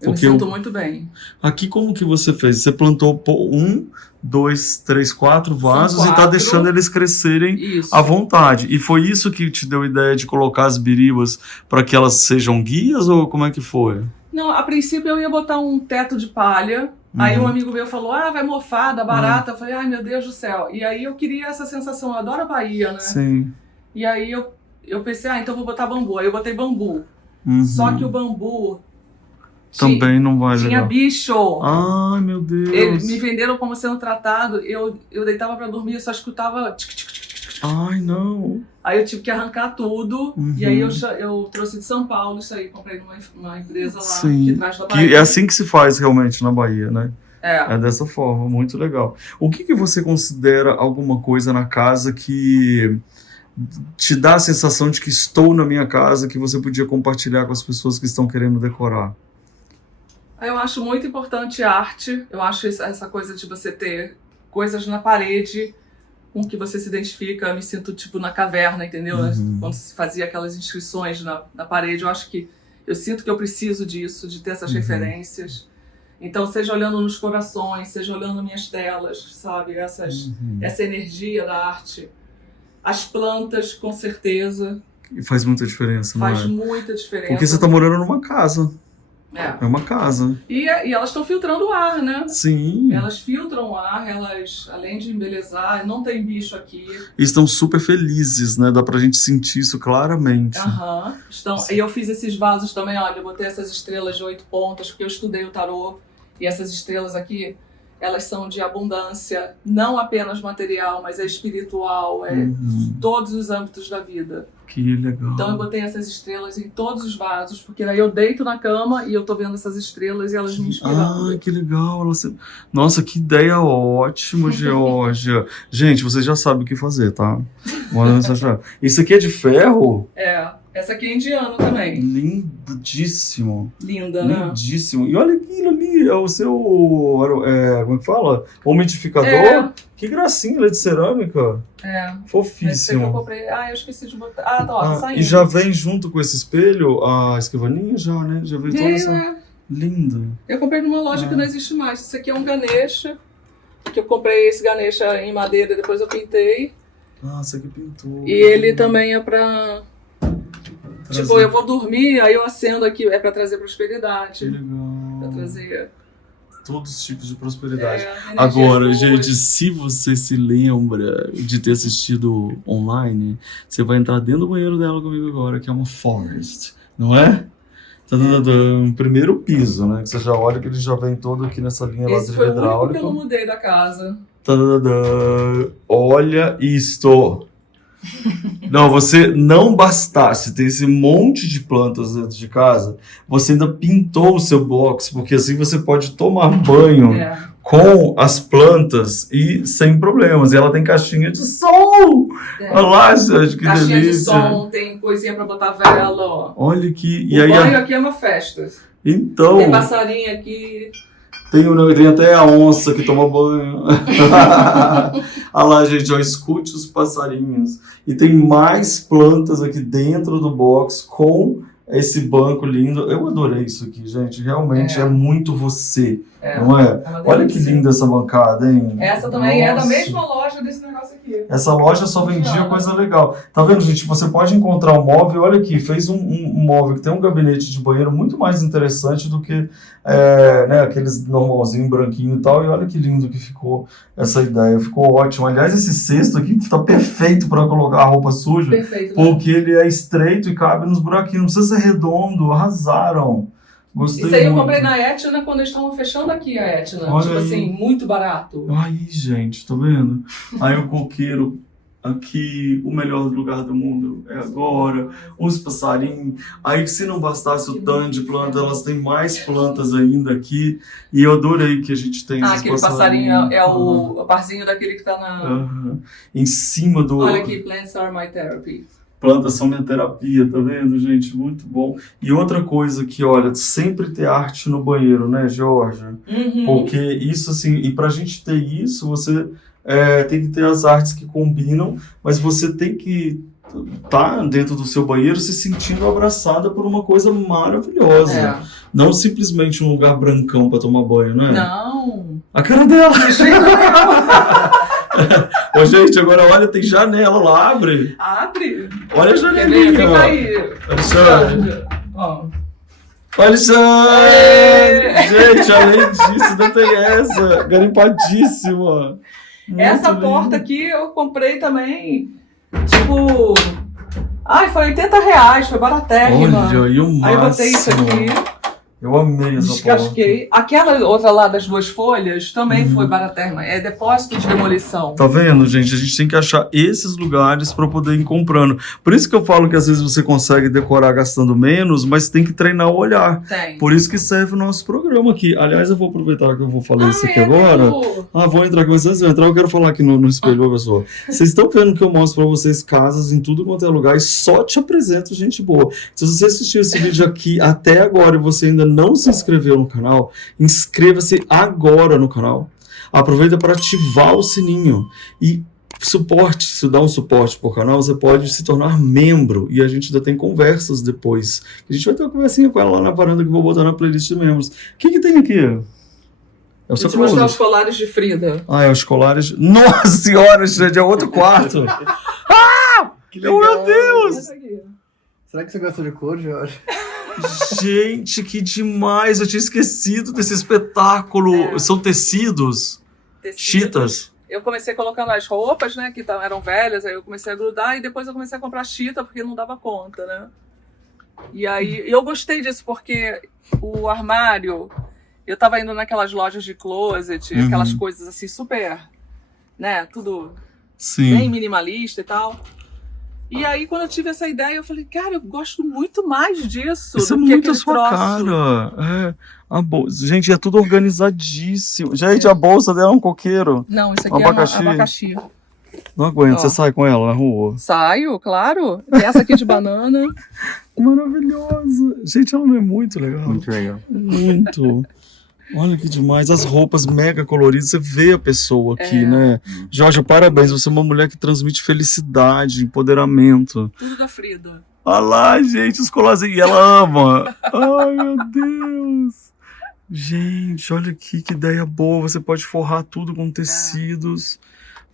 Eu me sinto muito bem. Aqui como que você fez? Você plantou 1, 2, 3, 4 vasos São e tá 4. deixando eles crescerem Isso. à vontade. E foi isso que te deu a ideia de colocar as biribas para que elas sejam guias ou como é que foi? Não, a princípio eu ia botar um teto de palha. Aí um amigo meu falou, vai mofar, dá barata. Eu falei, ai meu Deus do céu. E aí eu queria essa sensação, eu adoro a Bahia, né? Sim. E aí eu pensei, então vou botar bambu. Aí eu botei bambu. Uhum. Só que o bambu também não vai tinha legal. bicho. Ai, meu Deus. Eles me venderam como sendo tratado. Eu deitava pra dormir, eu só escutava... Ai, não. Aí eu tive que arrancar tudo. E aí eu trouxe de São Paulo isso aí. Comprei numa empresa lá que traz da Bahia. Que é assim que se faz realmente na Bahia, né? É. É dessa forma, muito legal. O que você considera alguma coisa na casa que te dá a sensação de que estou na minha casa, que você podia compartilhar com as pessoas que estão querendo decorar? Eu acho muito importante arte. Eu acho essa coisa de você ter coisas na parede com que você se identifica. Eu me sinto tipo na caverna, entendeu? Quando se fazia aquelas inscrições na parede, eu sinto que eu preciso disso, de ter essas referências. Então, seja olhando nos corações, seja olhando minhas telas, sabe? Essa energia da arte. As plantas, com certeza. E faz muita diferença, não é? Faz muita diferença. Porque você está morando numa casa. É uma casa. E elas estão filtrando o ar, né? Sim. Elas filtram o ar, elas, além de embelezar, não tem bicho aqui. E estão super felizes, né? Dá pra gente sentir isso claramente. E eu fiz esses vasos também, olha, eu botei essas estrelas de 8 pontas, porque eu estudei o tarô. E essas estrelas aqui, elas são de abundância, não apenas material, mas é espiritual, todos os âmbitos da vida. Que legal. Então eu botei essas estrelas em todos os vasos, porque daí eu deito na cama e eu tô vendo essas estrelas e elas me inspiram. Ah, que legal. Nossa, que ideia ótima, Geórgia. Gente, vocês já sabem o que fazer, tá? Isso aqui é de ferro? Essa aqui é indiana também. Lindíssimo. Linda, né? Lindíssimo. E olha aquilo ali, é o seu... como é que fala? Umidificador? Que gracinha, ele é de cerâmica. Fofíssimo. Esse que eu comprei. Eu esqueci de botar. Tá saindo. E já vem junto com esse espelho a escrivaninha já, né? Já veio toda essa... Linda. Eu comprei numa loja que não existe mais. Esse aqui é um Ganesha, que eu comprei esse Ganesha em madeira, depois eu pintei. Esse aqui pintou. E ele também é pra... Tipo, eu vou dormir, aí eu acendo aqui, é pra trazer prosperidade. Que legal. Pra trazer... todos os tipos de prosperidade. Agora, gente, se você se lembra de ter assistido online, você vai entrar dentro do banheiro dela comigo agora, que é uma Forest, não é? Primeiro piso, né? Que você já olha que ele já vem todo aqui nessa linha lá de Esse foi o único que hidráulica. eu não mudei da casa. Olha isto! Não, você não bastasse ter esse monte de plantas dentro de casa, você ainda pintou o seu box, porque assim você pode tomar banho com as plantas e sem problemas. E ela tem caixinha de som! Olha lá, gente, que caixinha delícia! Caixinha de som, tem coisinha pra botar vela, ó. Olha que... O banho aqui é uma festa. Então... Tem passarinho aqui... Tem até a onça que toma banho. Olha lá, gente, escute os passarinhos. E tem mais plantas aqui dentro do box com esse banco lindo. Eu adorei isso aqui, gente. Realmente é muito você, não é? uma Olha que delícia. linda essa bancada, hein? Essa também é da Nossa. mesma loja desse negócio aqui. Essa loja só vendia coisa legal. Tá vendo, gente? Você pode encontrar um móvel, olha aqui, fez um móvel que tem um gabinete de banheiro muito mais interessante do que né, aqueles normalzinho, branquinho e tal. E olha que lindo que ficou essa ideia. Ficou ótimo. Aliás, esse cesto aqui tá perfeito para colocar a roupa suja. Perfeito, né? Porque ele é estreito e cabe nos buraquinhos. Não precisa ser redondo. Arrasaram. Gostei Isso aí eu muito. comprei na Etna quando eles estavam fechando aqui a Etna. Olha Tipo aí. assim, muito barato. Aí, gente, tá vendo? Aí o coqueiro aqui, o melhor lugar do mundo é agora. Os passarinhos. Aí, se não bastasse o tanto de planta, elas têm mais plantas ainda aqui. E eu adorei que a gente tem esses Aquele passarinho é o parzinho daquele que tá na... Aham. Em cima do... Olha aqui, Plants Are My Therapy. Plantas são minha terapia, tá vendo, gente? Muito bom. E outra coisa que, olha, sempre ter arte no banheiro, né, Georgia? Uhum. Porque isso, assim, e pra gente ter isso, você tem que ter as artes que combinam, mas você tem que estar dentro do seu banheiro se sentindo abraçada por uma coisa maravilhosa. É. Não simplesmente um lugar brancão pra tomar banho, né? Não. A cara dela! Ô, gente, agora olha, tem janela lá, abre. Abre. Olha a Quer ver? janelinha, Fica ó. aí. Alexandre. Ó. Alexandre! Gente, além disso, ainda tem essa. Garimpadíssima. Muito Essa lindo. porta aqui eu comprei também, tipo... Ai, foi R$80, foi baratérrima. Olha, e o máximo. Aí eu botei isso aqui, Eu amei essa porta. descasquei. Aquela outra lá das 2 folhas também foi baratérrima. É depósito de demolição. Tá vendo, gente? A gente tem que achar esses lugares para poder ir comprando. Por isso que eu falo que às vezes você consegue decorar gastando menos, mas tem que treinar o olhar. Tem. Por isso que serve o nosso programa aqui. Aliás, eu vou aproveitar que eu vou falar isso aqui é agora. mesmo? Vou entrar aqui, mas antes de eu entrar, eu quero falar aqui no espelho, pessoal. Vocês estão vendo que eu mostro pra vocês casas em tudo quanto é lugar e só te apresento gente boa. Se você assistiu esse vídeo aqui até agora e você ainda não se inscreveu no canal, inscreva-se agora no canal. Aproveita para ativar o sininho e suporte, se dá um suporte pro canal, você pode se tornar membro e a gente ainda tem conversas depois. A gente vai ter uma conversinha com ela lá na varanda que eu vou botar na playlist de membros. O que tem aqui? É o seu Deixa eu mostrar closet. os colares de Frida. É os colares. Nossa senhora, gente, é outro quarto. Que Meu Deus! Essa aqui. Será que você gosta de cor, Jorge? Gente, que demais! Eu tinha esquecido desse espetáculo. É. São tecidos? Tecidos. Chitas? Eu comecei colocando as roupas, né, que eram velhas, aí eu comecei a grudar e depois eu comecei a comprar chita porque não dava conta, né? E aí eu gostei disso porque o armário, eu tava indo naquelas lojas de closet, Uhum. aquelas coisas assim super, né, tudo bem Sim. minimalista e tal. E aí quando eu tive essa ideia, eu falei, cara, eu gosto muito mais disso Isso é do que muito a aquele sua troço. cara. Gente, é tudo organizadíssimo. Gente, a bolsa dela é um coqueiro. Não, isso aqui Abacaxi. é um abacaxi. Não aguento, Ó. você sai com ela na rua. Saio, claro. Tem essa aqui de banana. Maravilhosa. Gente, ela não é muito legal. Muito legal. Muito. Olha que demais. As roupas mega coloridas. Você vê a pessoa aqui, É. né? Jorge, parabéns. Você é uma mulher que transmite felicidade, empoderamento. Tudo da Frida. Olha lá, gente, os colarzinhos. E ela ama. Ai, meu Deus. Gente, olha aqui que ideia boa. Você pode forrar tudo com tecidos.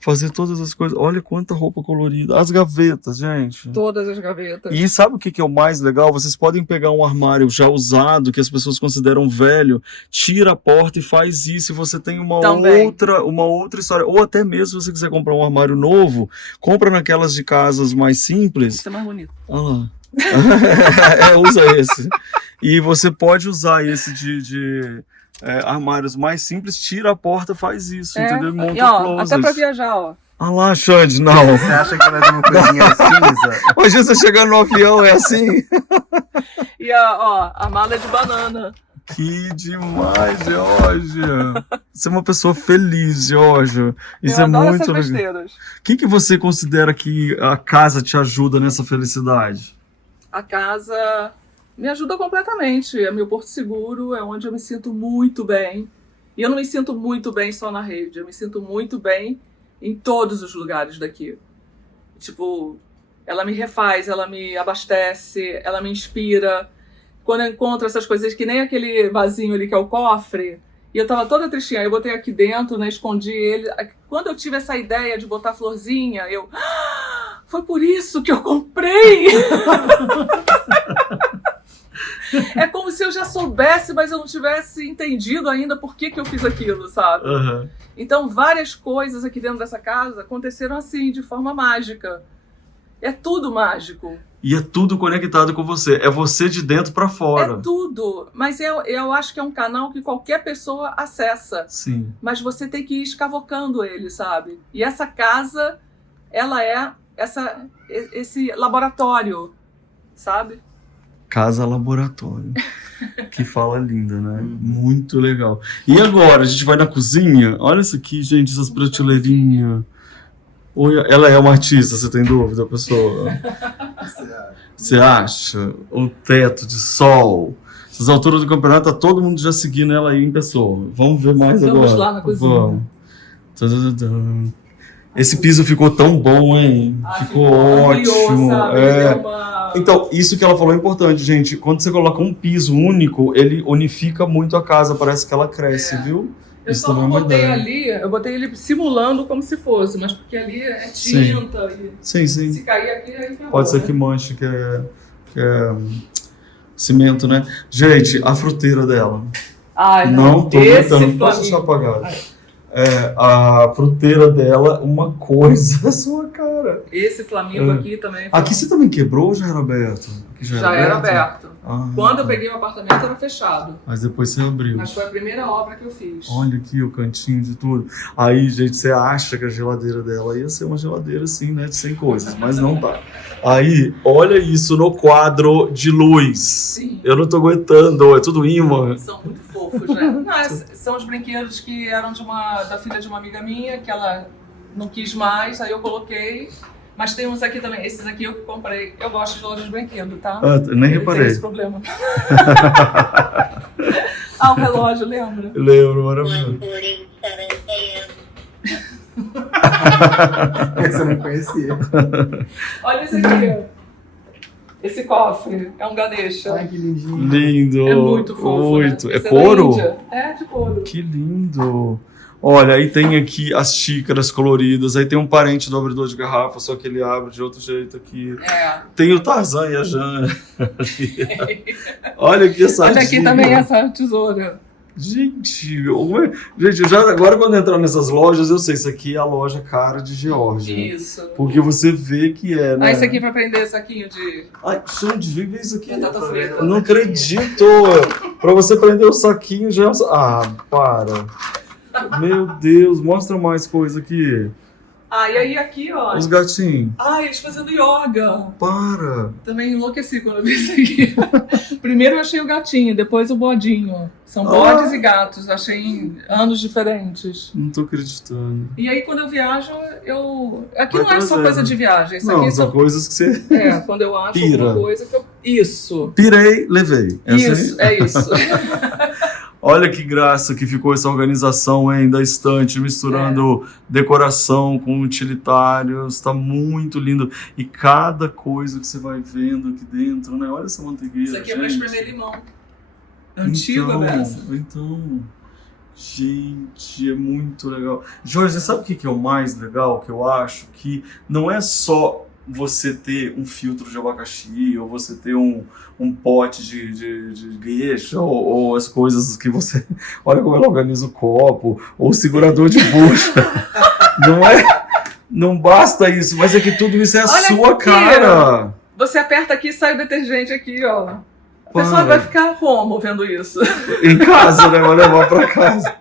Fazer todas as coisas. Olha quanta roupa colorida. As gavetas, gente. Todas as gavetas. E sabe o que é o mais legal? Vocês podem pegar um armário já usado, que as pessoas consideram velho, tira a porta e faz isso. E você tem uma Também. outra história. Ou até mesmo se você quiser comprar um armário novo, compra naquelas de casas mais simples. Isso é mais bonito. Olha lá. Usa esse. E você pode usar esse de armários mais simples, tira a porta, faz isso, entendeu? E monta E, ó, o closet. até pra viajar, ó. Ah lá, Xande, não. Você acha que ela é uma coisinha cinza? Hoje você chegando no avião é assim? E a mala é de banana. Que demais, Georgia. Você é uma pessoa feliz, Georgia. Isso Eu é adoro muito essas legal. besteiras. O que você considera que a casa te ajuda nessa felicidade? A casa me ajuda completamente. É meu porto seguro, é onde eu me sinto muito bem. E eu não me sinto muito bem só na rede, eu me sinto muito bem em todos os lugares daqui. Tipo, ela me refaz, ela me abastece, ela me inspira. Quando eu encontro essas coisas, que nem aquele vasinho ali que é o cofre, e eu tava toda tristinha, aí eu botei aqui dentro, né, escondi ele. Quando eu tive essa ideia de botar florzinha, eu... foi por isso que eu comprei! É como se eu já soubesse, mas eu não tivesse entendido ainda por que eu fiz aquilo, sabe? Aham. Então, várias coisas aqui dentro dessa casa aconteceram assim, de forma mágica. É tudo mágico. E é tudo conectado com você. É você de dentro pra fora. É tudo. Mas eu acho que é um canal que qualquer pessoa acessa. Sim. Mas você tem que ir escavocando ele, sabe? E essa casa, ela é esse laboratório, sabe? Casa Laboratório. Que fala linda, né? Muito legal. E agora, a gente vai na cozinha. Olha isso aqui, gente, essas prateleirinhas. Ela é uma artista, você tem dúvida, pessoa? Você acha? O teto de sol. Essas alturas do campeonato, tá todo mundo já seguindo ela aí em pessoa. Vamos ver mais agora. Vamos lá na cozinha. Vamos. Tadadadã. Esse piso ficou tão bom, hein? Ficou ótimo. Sabe? É. Deu uma... Então, isso que ela falou é importante, gente. Quando você coloca um piso único, ele unifica muito a casa. Parece que ela cresce, viu? Eu Isso só também é não uma botei ideia. ali, eu botei ele simulando como se fosse, mas porque ali é tinta. E Sim, se sim. cair aqui, aí ferrou, Pode ser né? que manche, que é cimento, né? Gente, a fruteira dela. Ai, Não tô esse aguentando. Não posso deixar flamingo. apagado. A fruteira dela, uma coisa, a sua cara. Esse flamingo aqui também. foi- Aqui você também quebrou ou já era aberto? Aqui já era aberto. Ah, Quando eu peguei o apartamento era fechado. Mas depois você abriu. Mas foi a primeira obra que eu fiz. Olha aqui o cantinho de tudo. Aí, gente, você acha que a geladeira dela ia ser uma geladeira assim, né? De 100 coisas, mas não tá. Aí, olha isso no quadro de luz. Sim. Eu não tô aguentando, é tudo imã. São muito fofos, né? Não, são os brinquedos que eram da filha de uma amiga minha, que ela não quis mais, aí eu coloquei. Mas tem uns aqui também, esses aqui eu comprei. Eu gosto de loja de brinquedo, tá? Ah, nem Ele reparei. tem esse problema. O relógio, lembra? Lembro, maravilhoso. Essa eu não conhecia. Olha esse aqui. Esse cofre é um Ganesha. Ai, que lindinho. Lindo. É muito fofo, Muito. né? É Esse da couro? Índia. É, de couro. Que lindo. Olha, aí tem aqui as xícaras coloridas, aí tem um parente do abridor de garrafa, só que ele abre de outro jeito aqui. É. Tem o Tarzan e a Jana. Olha aqui essa Olha aqui também essa tesoura. Gente, eu já agora quando entrar nessas lojas, eu sei, isso aqui é a loja cara de Geórgia. Isso. Porque você vê que é, né? Ah, esse aqui pra prender saquinho de Ai, gente, vem ver isso aqui. batata frita. Eu não acredito! Pra você prender o saquinho já é um... Ah, para. Meu Deus, mostra mais coisa aqui. Ah, e aí aqui, ó. Os gatinhos. Ah, eles fazendo yoga. Para. Também enlouqueci quando eu vi isso aqui. Primeiro eu achei o gatinho, depois o bodinho. São bodes e gatos, achei em anos diferentes. Não tô acreditando. E aí quando eu viajo, Aqui Vai não é só trazendo. coisa de viagem, isso Não, aqui são coisas que você... quando eu acho Pira. alguma coisa que eu... Isso. Pirei, levei. É assim? Isso, é isso. Olha que graça que ficou essa organização, hein, da estante, misturando decoração com utilitários, tá muito lindo. E cada coisa que você vai vendo aqui dentro, né? Olha essa manteigueira, Isso aqui é pra gente. espremer limão. Antiga dessa. Então, gente, é muito legal. Jorge, você sabe o que é o mais legal que eu acho? Que não é só você ter um filtro de abacaxi, ou você ter um pote de gueixa, ou as coisas que você... Olha como ela organiza o copo, ou o segurador de bucha. Não basta isso, mas é que tudo isso é a Olha sua aqui. cara. Você aperta aqui e sai o detergente aqui, ó. A pessoa Para. vai ficar como vendo isso? Em casa, né? Vai levar pra casa.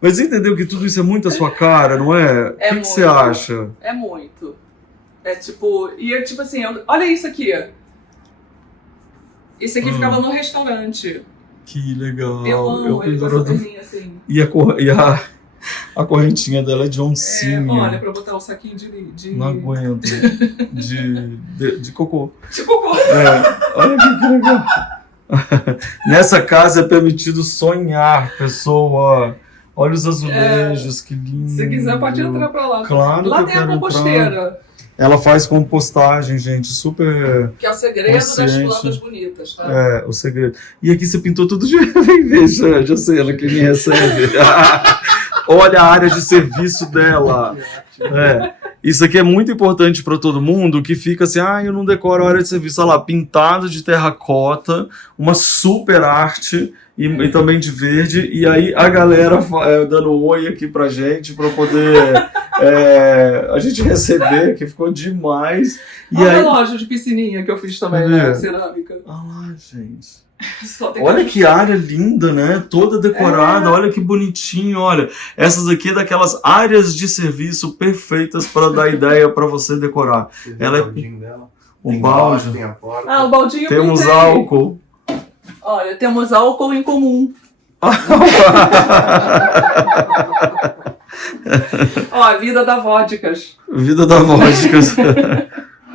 Mas entendeu que tudo isso é muito a sua cara, não é? É o que você muito. acha? É muito. É tipo... E é tipo assim, olha isso aqui. Esse aqui ficava no restaurante. Que legal. Eu amo ele com essa perninha assim. E a correntinha dela é de oncinha. Olha, pra botar o saquinho de... Não aguento. De cocô. De cocô. Olha aqui que legal. Nessa casa é permitido sonhar, pessoa. Olha os azulejos, que lindo. Se quiser, pode entrar pra lá. Claro Lá que eu tem a quero composteira, entrar. Ela faz compostagem, gente, super... que é o segredo das consciente. plantas bonitas, tá? É, o segredo. E aqui você pintou tudo de... Vem ver, já sei, ela que me recebe. Olha a área de serviço dela. É. Isso aqui é muito importante para todo mundo que fica assim, eu não decoro a área de serviço. Olha lá, pintado de terracota, uma super arte e também de verde. E aí a galera dando oi aqui pra gente, para poder a gente receber, que ficou demais. E Olha aí... a loja de piscininha que eu fiz também, né? Cerâmica. Olha lá, gente. Só tem Olha que área linda, né? Toda decorada, olha que bonitinho, olha. Essas aqui é daquelas áreas de serviço perfeitas para dar ideia para você decorar. Ela é dela. um Tem balde, tem a porta. Ah, o baldinho eu temos pintei. álcool. Olha, temos álcool em comum. Ó, a vida da vodkas. Vida da vodka.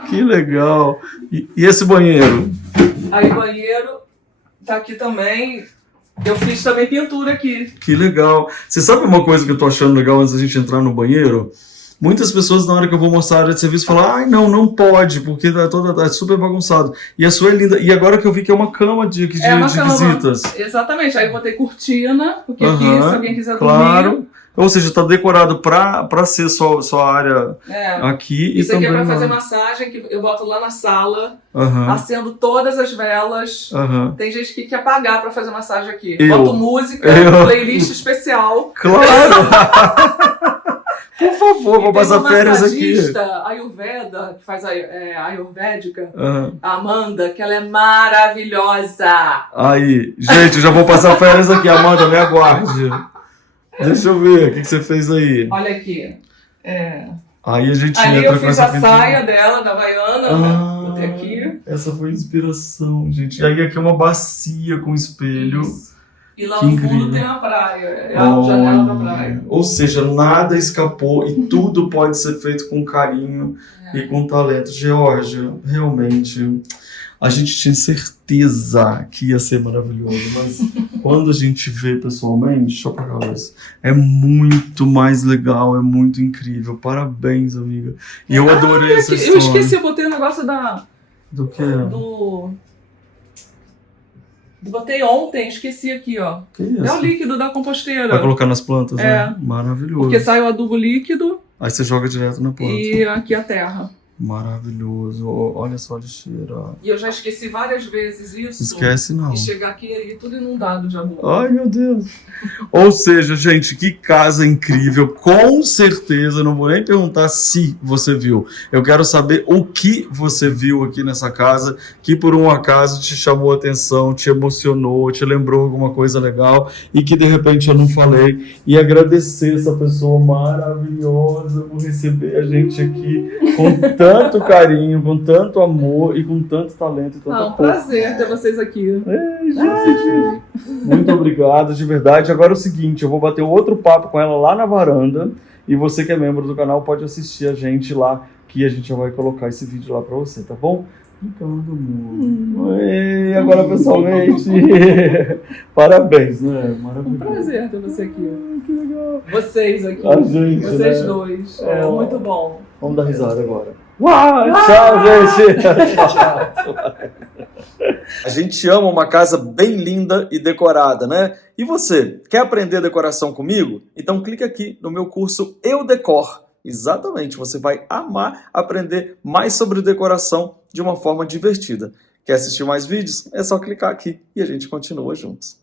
Que legal. E esse banheiro? Aí banheiro tá aqui também. Eu fiz também pintura aqui. Que legal. Você sabe uma coisa que eu tô achando legal antes da gente entrar no banheiro? Muitas pessoas, na hora que eu vou mostrar a área de serviço, falam, ai, não pode, porque tá super bagunçado. E a sua é linda. E agora que eu vi que é uma cama de Uma cama. visitas. Exatamente. Aí eu botei cortina, porque aqui, Aham, se alguém quiser claro. dormir... Ou seja, tá decorado pra ser sua área aqui. Isso e aqui também é pra fazer lá. massagem, que eu boto lá na sala, Aham, acendo todas as velas. aham. Tem gente que quer pagar pra fazer massagem aqui. Eu. Boto música, playlist especial. Claro! Por favor, vou E tem passar uma férias aqui. massagista Ayurveda, que faz ayurvédica, Aham. a Amanda, que ela é maravilhosa. Aí, gente, eu já vou passar férias aqui. Amanda, me aguarde. Deixa eu ver, o que você fez aí? Olha aqui. Aí a gente Ali entra eu com fiz essa a saia dela, da Havaiana, né? Botei aqui. Essa foi a inspiração, gente. E aí aqui é uma bacia com espelho. Isso. E lá Que no fundo incrível. tem a praia, é a janela da praia. Ou seja, nada escapou e tudo pode ser feito com carinho e com talento. Geórgia, realmente, a gente tinha certeza que ia ser maravilhoso, mas quando a gente vê pessoalmente, deixa eu apagar a luz, é muito mais legal, é muito incrível. Parabéns, amiga. E eu adorei essa história. Eu esqueci, eu botei o negócio Do quê? Botei ontem, esqueci aqui, ó. Que isso? É o líquido da composteira. Vai colocar nas plantas, né? É. Maravilhoso. Porque sai o adubo líquido Aí você joga direto na planta. e aqui a terra. Maravilhoso. Olha só a lixeira. Ó. E eu já esqueci várias vezes isso. Esquece não. E chegar aqui e tudo inundado de amor. Ai, meu Deus. Ou seja, gente, que casa incrível. Com certeza, não vou nem perguntar se você viu. Eu quero saber o que você viu aqui nessa casa, que por um acaso te chamou a atenção, te emocionou, te lembrou alguma coisa legal e que de repente eu não falei. E agradecer essa pessoa maravilhosa por receber a gente aqui com tanto carinho, com tanto amor e com tanto talento e tanta Um prazer ter vocês aqui. gente, muito obrigado, de verdade. Agora é o seguinte, eu vou bater outro papo com ela lá na varanda e você que é membro do canal pode assistir a gente lá, que a gente já vai colocar esse vídeo lá pra você, tá bom? Ricardo, amor. Oi, agora pessoalmente. Parabéns, né? Maravilhoso. Um prazer ter você aqui. Que legal. Vocês aqui. A gente, Vocês né? dois. É Oh. muito bom. Vamos dar risada agora. Uau, tchau, gente. Tchau. A gente ama uma casa bem linda e decorada, né? E você, quer aprender decoração comigo? Então clica aqui no meu curso Eu Decor. Exatamente, você vai amar aprender mais sobre decoração de uma forma divertida. Quer assistir mais vídeos? É só clicar aqui e a gente continua juntos.